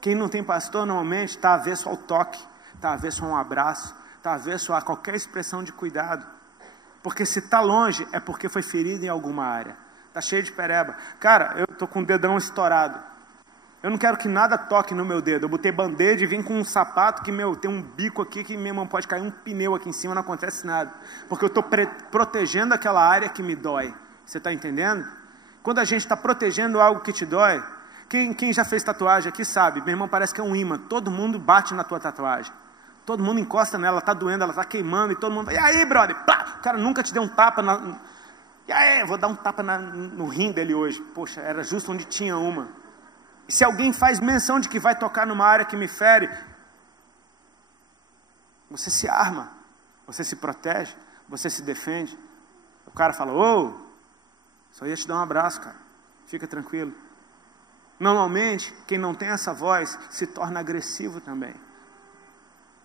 Quem não tem pastor normalmente está avesso ao toque, está avesso a um abraço, está avesso a qualquer expressão de cuidado. Porque se está longe, é porque foi ferido em alguma área. Está cheio de pereba. Cara, eu estou com o dedão estourado. Eu não quero que nada toque no meu dedo. Eu botei band-aid e vim com um sapato que, tem um bico aqui que, meu irmão, pode cair um pneu aqui em cima, não acontece nada. Porque eu estou protegendo aquela área que me dói. Você está entendendo? Quando a gente está protegendo algo que te dói, quem já fez tatuagem aqui sabe, meu irmão, parece que é um imã. Todo mundo bate na tua tatuagem. Todo mundo encosta nela, ela está doendo, ela está queimando, e todo mundo... E aí, brother? Plá! O cara nunca te deu um tapa na... E aí, eu vou dar um tapa no rim dele hoje. Poxa, era justo onde tinha uma. E se alguém faz menção de que vai tocar numa área que me fere, você se arma, você se protege, você se defende. O cara fala, só ia te dar um abraço, cara. Fica tranquilo. Normalmente, quem não tem essa voz se torna agressivo também.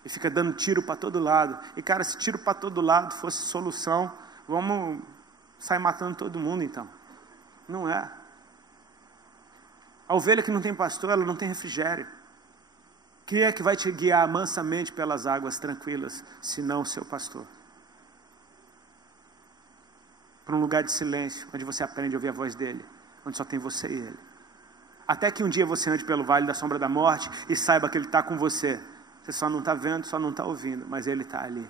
E fica dando tiro para todo lado. E cara, se tiro para todo lado fosse solução, vamos sair matando todo mundo então. Não é. A ovelha que não tem pastor, ela não tem refrigério. Quem é que vai te guiar mansamente pelas águas tranquilas, se não o seu pastor? Para um lugar de silêncio, onde você aprende a ouvir a voz dele, onde só tem você e ele. Até que um dia você ande pelo vale da sombra da morte e saiba que ele está com você. Você só não está vendo, só não está ouvindo, mas ele está ali.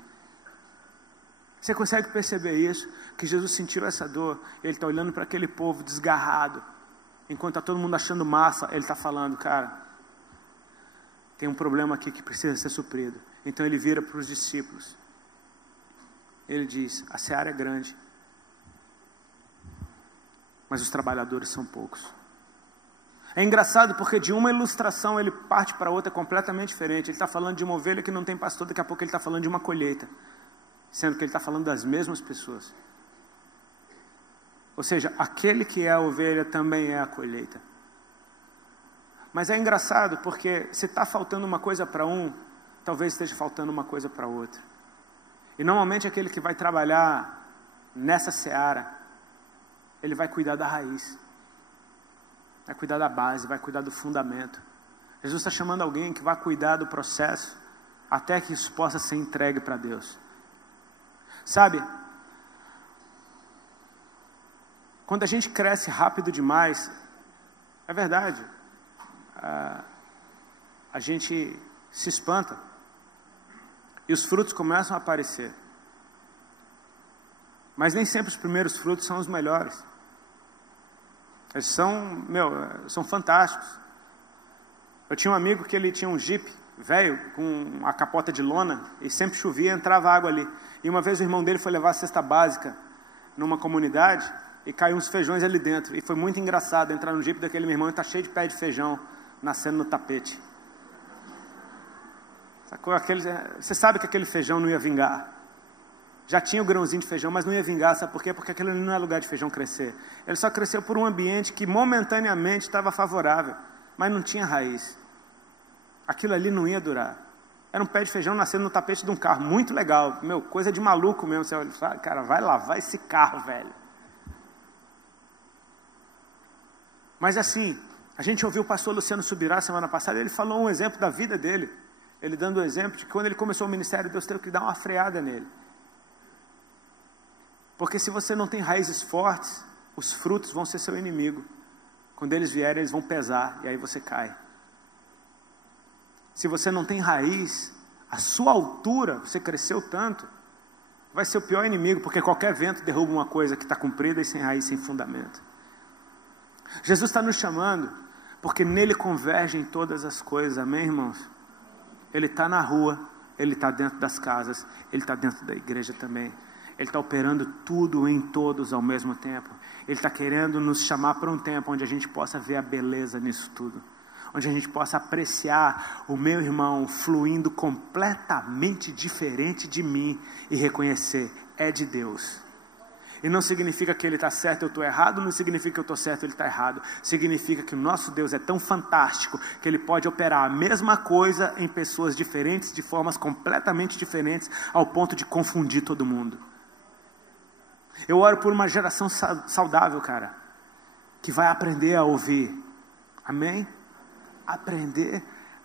Você consegue perceber isso? Que Jesus sentiu essa dor, ele está olhando para aquele povo desgarrado. Enquanto está todo mundo achando massa, ele está falando, cara, tem um problema aqui que precisa ser suprido. Então ele vira para os discípulos. Ele diz, a seara é grande, mas os trabalhadores são poucos. É engraçado porque de uma ilustração ele parte para outra completamente diferente. Ele está falando de uma ovelha que não tem pastor, daqui a pouco ele está falando de uma colheita. Sendo que ele está falando das mesmas pessoas. Ou seja, aquele que é a ovelha também é a colheita. Mas é engraçado porque se está faltando uma coisa para um, talvez esteja faltando uma coisa para outro. E normalmente aquele que vai trabalhar nessa seara, ele vai cuidar da raiz. Vai cuidar da base, vai cuidar do fundamento. Jesus está chamando alguém que vai cuidar do processo até que isso possa ser entregue para Deus. Sabe? Quando a gente cresce rápido demais, é verdade, a gente se espanta e os frutos começam a aparecer. Mas nem sempre os primeiros frutos são os melhores. Eles são fantásticos. Eu tinha um amigo que ele tinha um Jeep velho com a capota de lona e sempre chovia e entrava água ali. E uma vez o irmão dele foi levar a cesta básica numa comunidade e caiu uns feijões ali dentro. E foi muito engraçado entrar no Jeep daquele meu irmão e tá cheio de pé de feijão nascendo no tapete. Sacou? Você sabe que aquele feijão não ia vingar. Já tinha o grãozinho de feijão, mas não ia vingar. Sabe por quê? Porque aquilo não é lugar de feijão crescer. Ele só cresceu por um ambiente que momentaneamente estava favorável, mas não tinha raiz. Aquilo ali não ia durar. Era um pé de feijão nascendo no tapete de um carro, muito legal, meu, coisa de maluco mesmo. Você fala, cara, vai lavar esse carro, velho. Mas assim, a gente ouviu o pastor Luciano Subirá semana passada, ele falou um exemplo da vida dele. Ele dando o exemplo de que quando ele começou o ministério, Deus teve que dar uma freada nele. Porque se você não tem raízes fortes, os frutos vão ser seu inimigo. Quando eles vierem, eles vão pesar, e aí você cai. Se você não tem raiz, a sua altura, você cresceu tanto, vai ser o pior inimigo, porque qualquer vento derruba uma coisa que está comprida e sem raiz, sem fundamento. Jesus está nos chamando, porque nele convergem todas as coisas, amém, irmãos? Ele está na rua, ele está dentro das casas, ele está dentro da igreja também. Ele está operando tudo em todos ao mesmo tempo. Ele está querendo nos chamar para um tempo onde a gente possa ver a beleza nisso tudo. Onde a gente possa apreciar o meu irmão fluindo completamente diferente de mim e reconhecer, é de Deus. E não significa que ele está certo e eu estou errado, não significa que eu estou certo e ele está errado. Significa que o nosso Deus é tão fantástico que ele pode operar a mesma coisa em pessoas diferentes, de formas completamente diferentes, ao ponto de confundir todo mundo. Eu oro por uma geração saudável, cara, que vai aprender a ouvir. Amém? Aprender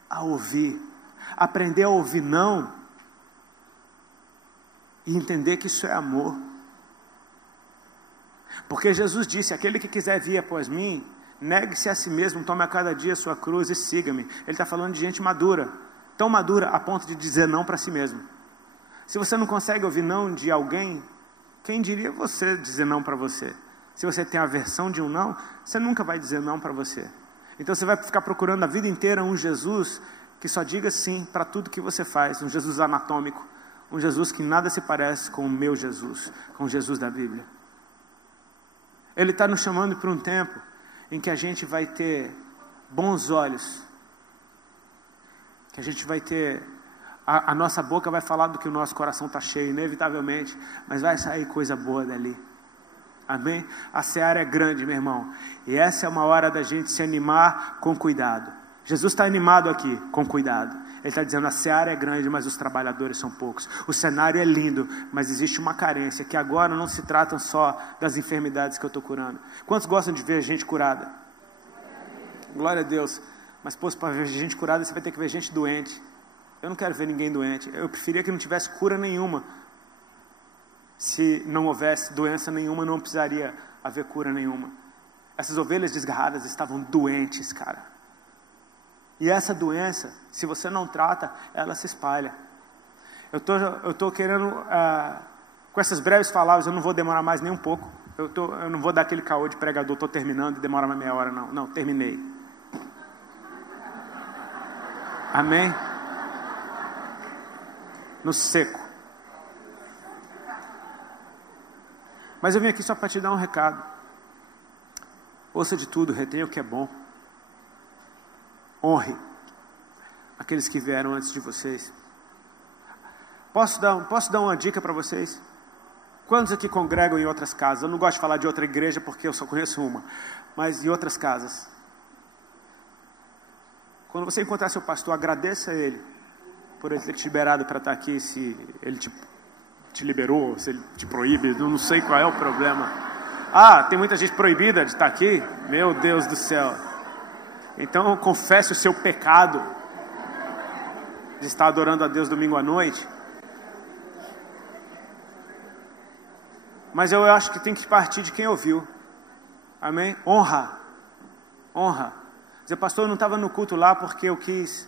a ouvir. Aprender a ouvir não e entender que isso é amor. Porque Jesus disse, aquele que quiser vir após mim, negue-se a si mesmo, tome a cada dia a sua cruz e siga-me. Ele está falando de gente madura, tão madura a ponto de dizer não para si mesmo. Se você não consegue ouvir não de alguém, quem diria você dizer não para você? Se você tem aversão de um não, você nunca vai dizer não para você. Então você vai ficar procurando a vida inteira um Jesus que só diga sim para tudo que você faz, um Jesus anatômico, um Jesus que nada se parece com o meu Jesus, com o Jesus da Bíblia. Ele está nos chamando para um tempo em que a gente vai ter bons olhos, que a gente vai ter, a nossa boca vai falar do que o nosso coração está cheio, inevitavelmente, mas vai sair coisa boa dali. Amém? A seara é grande, meu irmão, e essa é uma hora da gente se animar com cuidado. Jesus está animado aqui, com cuidado. Ele está dizendo, a seara é grande, mas os trabalhadores são poucos. O cenário é lindo, mas existe uma carência, que agora não se trata só das enfermidades que eu estou curando. Quantos gostam de ver gente curada? Glória a Deus. Mas, pô, para ver gente curada, você vai ter que ver gente doente. Eu não quero ver ninguém doente. Eu preferia que não tivesse cura nenhuma. Se não houvesse doença nenhuma, não precisaria haver cura nenhuma. Essas ovelhas desgarradas estavam doentes, cara. E essa doença, se você não trata, ela se espalha. Eu tô querendo, com essas breves palavras, eu não vou demorar mais nem um pouco. Eu não vou dar aquele caô de pregador, estou terminando e demora mais meia hora, não. Não, terminei. Amém? No seco. Mas eu vim aqui só para te dar um recado. Ouça de tudo, retenha o que é bom. Honre aqueles que vieram antes de vocês. Posso dar uma dica para vocês? Quantos aqui congregam em outras casas? Eu não gosto de falar de outra igreja porque eu só conheço uma. Mas em outras casas. Quando você encontrar seu pastor, agradeça a ele por ele ter te liberado para estar aqui. Se ele te liberou, se ele te proíbe, eu não sei qual é o problema. Ah, tem muita gente proibida de estar aqui? Meu Deus do céu. Então confesse o seu pecado de estar adorando a Deus domingo à noite. Mas eu acho que tem que partir de quem ouviu. Amém? Honra. Dizer, pastor, eu não estava no culto lá porque eu quis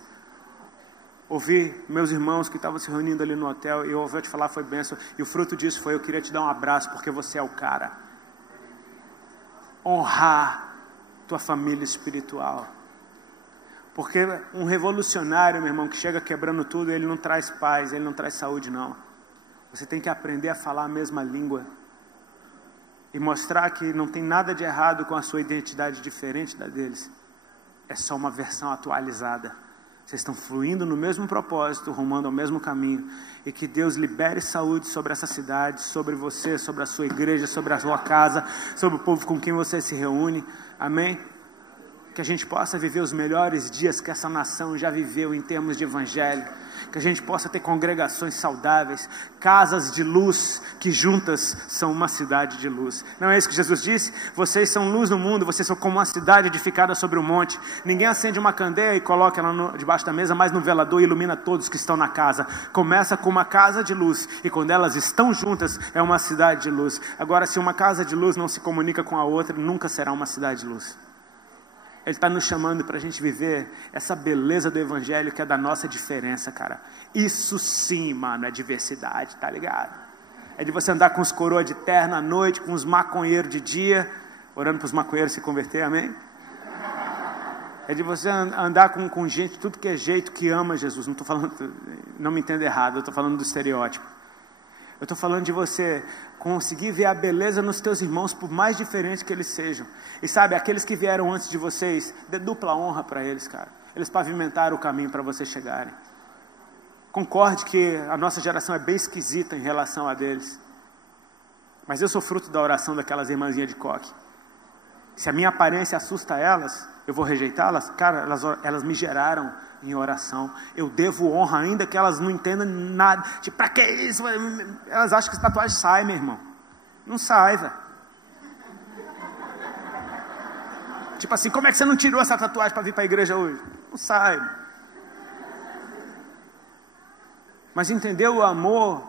ouvir meus irmãos que estavam se reunindo ali no hotel, e eu ouvi te falar, foi bênção, e o fruto disso foi, eu queria te dar um abraço porque você é o cara. Honrar tua família espiritual. Porque um revolucionário, meu irmão, que chega quebrando tudo, ele não traz paz, ele não traz saúde, não. Você tem que aprender a falar a mesma língua e mostrar que não tem nada de errado com a sua identidade diferente da deles. É só uma versão atualizada. Vocês estão fluindo no mesmo propósito, rumando ao mesmo caminho. E que Deus libere saúde sobre essa cidade, sobre você, sobre a sua igreja, sobre a sua casa, sobre o povo com quem você se reúne. Amém? que a gente possa viver os melhores dias que essa nação já viveu em termos de evangelho, que a gente possa ter congregações saudáveis, casas de luz que juntas são uma cidade de luz. Não é isso que Jesus disse? Vocês são luz no mundo, vocês são como uma cidade edificada sobre um monte. Ninguém acende uma candeia e coloca ela debaixo da mesa, mas no velador e ilumina todos que estão na casa. Começa com uma casa de luz, e quando elas estão juntas é uma cidade de luz. Agora, se uma casa de luz não se comunica com a outra, nunca será uma cidade de luz. Ele está nos chamando para a gente viver essa beleza do evangelho que é da nossa diferença, cara. Isso sim, mano, é diversidade, tá ligado? É de você andar com os coroas de terno à noite, com os maconheiros de dia, orando para os maconheiros se converter, amém? É de você andar com gente, tudo que é jeito, que ama Jesus. Não estou falando, não me entenda errado, eu estou falando do estereótipo. Eu estou falando de você conseguir ver a beleza nos teus irmãos, por mais diferentes que eles sejam. E sabe, aqueles que vieram antes de vocês, dê dupla honra para eles, cara. Eles pavimentaram o caminho para vocês chegarem. Concorde que a nossa geração é bem esquisita em relação a deles. Mas eu sou fruto da oração daquelas irmãzinhas de coque. Se a minha aparência assusta elas, eu vou rejeitá-las? Cara, elas me geraram em oração. Eu devo honra, ainda que elas não entendam nada. Tipo, pra que isso? Elas acham que essa tatuagem sai, meu irmão. Não sai, velho. Tipo assim, como é que você não tirou essa tatuagem para vir para a igreja hoje? Não sai. Mas entendeu o amor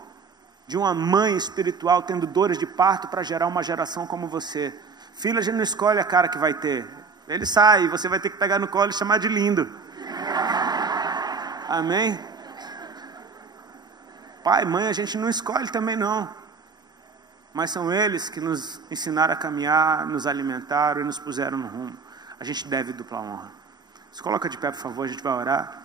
de uma mãe espiritual tendo dores de parto para gerar uma geração como você? Filho, a gente não escolhe a cara que vai ter. Ele sai, você vai ter que pegar no colo e chamar de lindo. Amém? Pai, mãe, a gente não escolhe também não. Mas são eles que nos ensinaram a caminhar, nos alimentaram e nos puseram no rumo. A gente deve dupla honra. Se coloca de pé, por favor, a gente vai orar.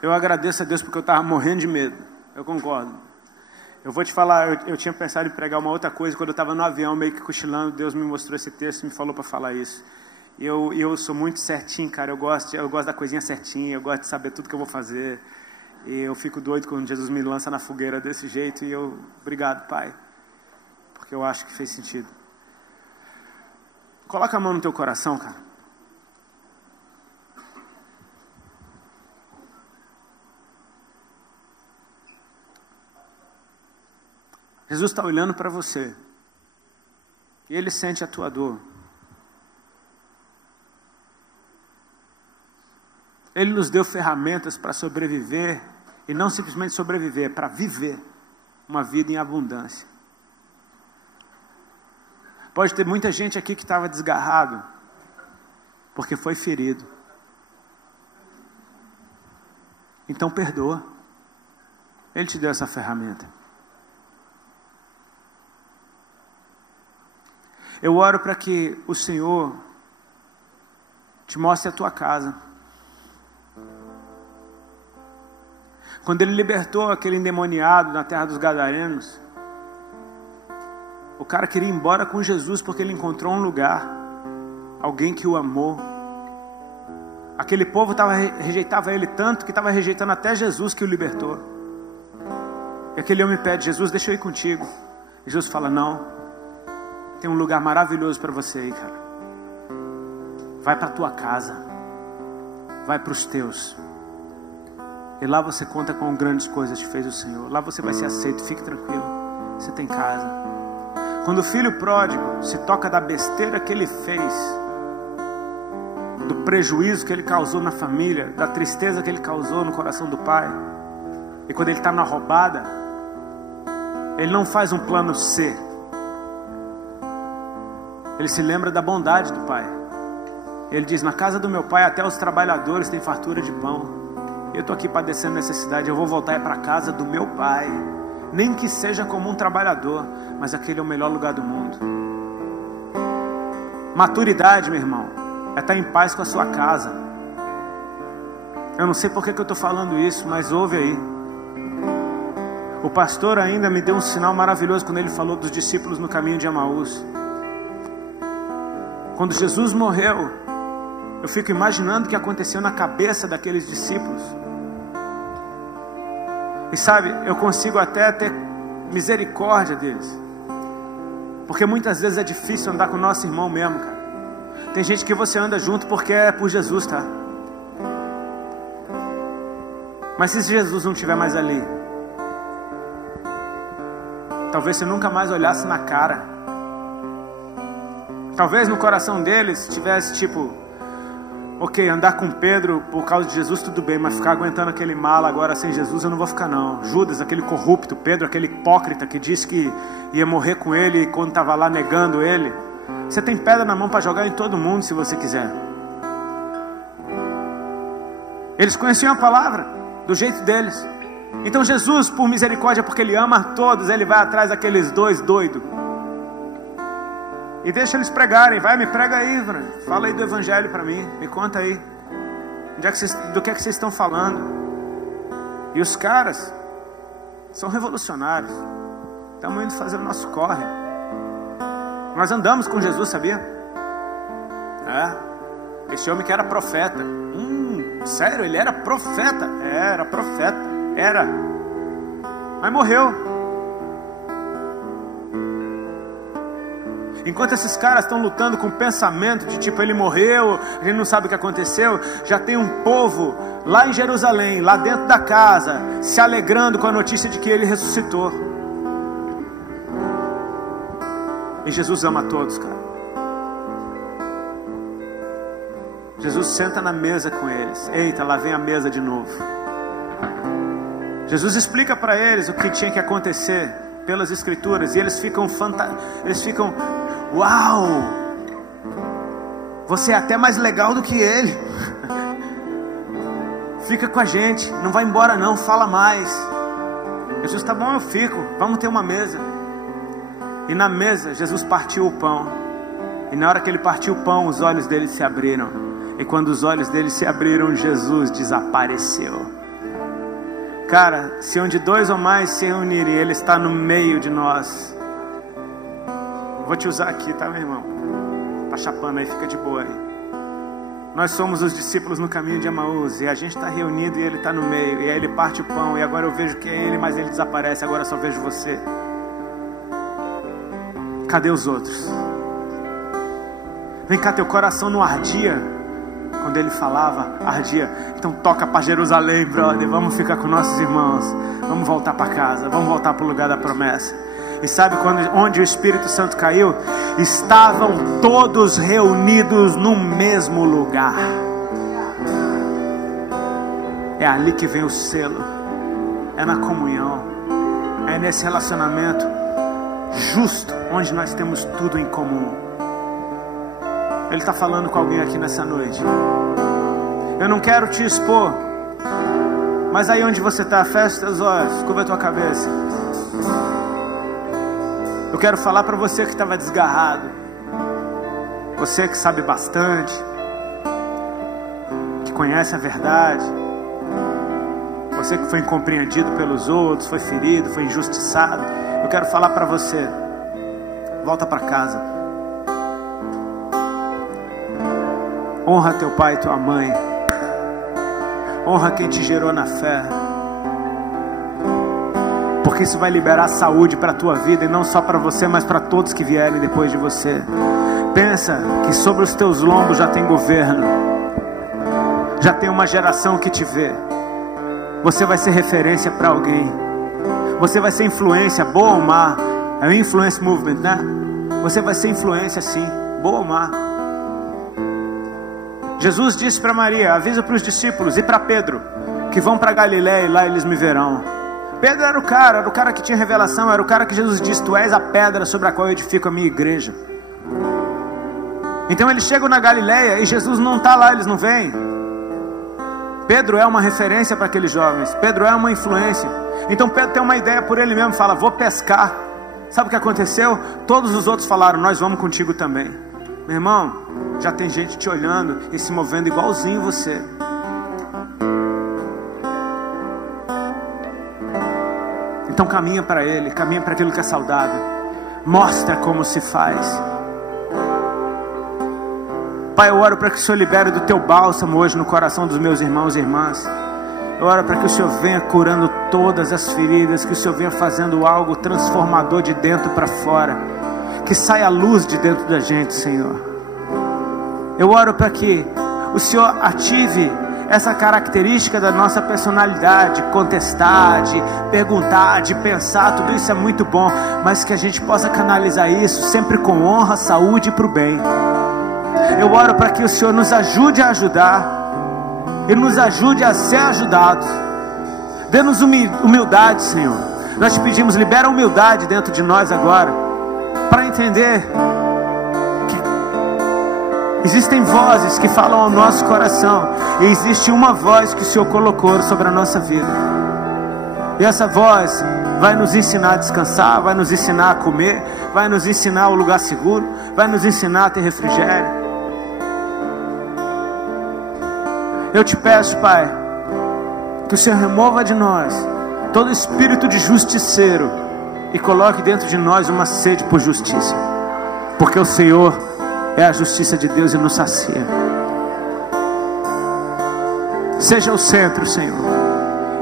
Eu agradeço a Deus porque eu estava morrendo de medo. Eu concordo. Eu vou te falar, eu tinha pensado em pregar uma outra coisa. Quando eu estava no avião, meio que cochilando, Deus me mostrou esse texto e me falou para falar isso. E eu sou muito certinho, cara. Eu gosto da coisinha certinha. Eu gosto de saber tudo que eu vou fazer. E eu fico doido quando Jesus me lança na fogueira desse jeito. E obrigado, Pai. Porque eu acho que fez sentido. Coloca a mão no teu coração, cara. Jesus está olhando para você. E Ele sente a tua dor. Ele nos deu ferramentas para sobreviver. E não simplesmente sobreviver, para viver uma vida em abundância. Pode ter muita gente aqui que estava desgarrado. Porque foi ferido. Então perdoa. Ele te deu essa ferramenta. Eu oro para que o Senhor te mostre a tua casa. Quando Ele libertou aquele endemoniado na terra dos Gadarenos, o cara queria ir embora com Jesus porque ele encontrou um lugar, alguém que o amou. Aquele povo rejeitava ele tanto que estava rejeitando até Jesus que o libertou. E aquele homem pede: Jesus, deixa eu ir contigo. E Jesus fala: não. Tem um lugar maravilhoso para você aí, cara. Vai para a tua casa. Vai para os teus. E lá você conta com grandes coisas que fez o Senhor. Lá você vai ser aceito, fique tranquilo. Você tem casa. Quando o filho pródigo se toca da besteira que ele fez, do prejuízo que ele causou na família, da tristeza que ele causou no coração do pai, e quando ele está na roubada, ele não faz um plano C. Ele se lembra da bondade do pai. Ele diz: na casa do meu pai até os trabalhadores têm fartura de pão. Eu estou aqui padecendo necessidade. Eu vou voltar para a casa do meu pai. Nem que seja como um trabalhador, mas aquele é o melhor lugar do mundo. Maturidade, meu irmão, é estar em paz com a sua casa. Eu não sei por que eu estou falando isso, mas ouve aí. O pastor ainda me deu um sinal maravilhoso quando ele falou dos discípulos no caminho de Emaús. Quando Jesus morreu, Eu fico imaginando o que aconteceu na cabeça daqueles discípulos. E sabe, eu consigo até ter misericórdia deles. Porque muitas vezes é difícil andar com o nosso irmão mesmo, cara. Tem gente que você anda junto porque é por Jesus, tá? Mas se Jesus não estiver mais ali, talvez você nunca mais olhasse na cara. Talvez no coração deles tivesse tipo, ok, andar com Pedro por causa de Jesus tudo bem, mas ficar aguentando aquele mala agora sem Jesus eu não vou ficar não. Judas, aquele corrupto, Pedro, aquele hipócrita que disse que ia morrer com ele quando estava lá negando ele. Você tem pedra na mão para jogar em todo mundo se você quiser. Eles conheciam a palavra do jeito deles. Então Jesus, por misericórdia, porque Ele ama a todos, Ele vai atrás daqueles dois doidos e deixa eles pregarem. Vai, me prega aí, Fran. Fala aí do evangelho para mim, me conta aí do que é que vocês estão falando. E os caras são revolucionários. Estamos indo fazer o nosso corre. Nós andamos com Jesus, sabia? Esse homem que era profeta. Sério, ele era profeta. Era profeta, era. Mas morreu. Enquanto esses caras estão lutando com o pensamento de tipo, ele morreu, a gente não sabe o que aconteceu, já tem um povo lá em Jerusalém, lá dentro da casa, se alegrando com a notícia de que ele ressuscitou. E Jesus ama a todos, cara. Jesus senta na mesa com eles. Eita, lá vem a mesa de novo. Jesus explica para eles o que tinha que acontecer pelas escrituras. E eles ficam uau, você é até mais legal do que ele. Fica com a gente, não vai embora não, fala mais. Jesus, tá bom, eu fico, vamos ter uma mesa. E na mesa Jesus partiu o pão. E na hora que ele partiu o pão, os olhos dele se abriram. E quando os olhos dele se abriram, Jesus desapareceu. Cara, se onde dois ou mais se reunirem, Ele está no meio de nós. Vou te usar aqui, tá, meu irmão? Tá chapando aí, fica de boa aí. Nós somos os discípulos no caminho de Emaús. E a gente está reunido e Ele está no meio. E aí Ele parte o pão. E agora eu vejo que é Ele, mas Ele desaparece. Agora eu só vejo você. Cadê os outros? Vem cá, teu coração não ardia quando Ele falava? Ardia. Então toca para Jerusalém, brother. Vamos ficar com nossos irmãos. Vamos voltar para casa. Vamos voltar para o lugar da promessa. E sabe onde o Espírito Santo caiu? Estavam todos reunidos no mesmo lugar. É ali que vem o selo. É na comunhão. É nesse relacionamento justo, onde nós temos tudo em comum. Ele está falando com alguém aqui nessa noite. Eu não quero te expor, mas aí onde você está, fecha os teus olhos, curva a tua cabeça. Eu quero falar para você que estava desgarrado, você que sabe bastante, que conhece a verdade, você que foi incompreendido pelos outros, foi ferido, foi injustiçado. Eu quero falar para você: volta para casa. Honra teu pai e tua mãe. Honra quem te gerou na fé. Porque isso vai liberar saúde para a tua vida. E não só para você, mas para todos que vierem depois de você. Pensa que sobre os teus lombos já tem governo. Já tem uma geração que te vê. Você vai ser referência para alguém. Você vai ser influência, boa ou má. É o influence movement, né? Você vai ser influência sim, boa ou má. Jesus disse para Maria: avisa para os discípulos e para Pedro que vão para Galiléia e lá eles me verão. Pedro era o cara que tinha revelação, era o cara que Jesus disse: tu és a pedra sobre a qual eu edifico a minha igreja. Então eles chegam na Galiléia e Jesus não está lá, eles não vêm. Pedro é uma referência para aqueles jovens. Pedro é uma influência. Então Pedro tem uma ideia por ele mesmo, fala: vou pescar. Sabe o que aconteceu? Todos os outros falaram: nós vamos contigo também. Meu irmão, já tem gente te olhando e se movendo igualzinho você. Então caminha para Ele, caminha para aquilo que é saudável. Mostra como se faz. Pai, eu oro para que o Senhor libere do teu bálsamo hoje no coração dos meus irmãos e irmãs. Eu oro para que o Senhor venha curando todas as feridas, que o Senhor venha fazendo algo transformador de dentro para fora, que saia a luz de dentro da gente, Senhor. Eu oro para que o Senhor ative essa característica da nossa personalidade, contestar, de perguntar, de pensar, tudo isso é muito bom, mas que a gente possa canalizar isso sempre com honra, saúde e para o bem. Eu oro para que o Senhor nos ajude a ajudar e nos ajude a ser ajudados. Dê-nos humildade, Senhor. Nós te pedimos, libera a humildade dentro de nós agora, para entender que existem vozes que falam ao nosso coração, e existe uma voz que o Senhor colocou sobre a nossa vida, e essa voz vai nos ensinar a descansar, vai nos ensinar a comer, vai nos ensinar o lugar seguro, vai nos ensinar a ter refrigério. Eu te peço, Pai, que o Senhor remova de nós todo espírito de justiceiro e coloque dentro de nós uma sede por justiça, porque o Senhor é a justiça de Deus e nos sacia. Seja o centro, Senhor,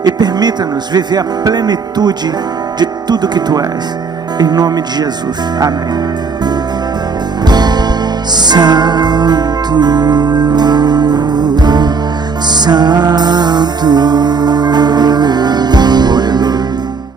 e permita-nos viver a plenitude de tudo que Tu és, em nome de Jesus, amém.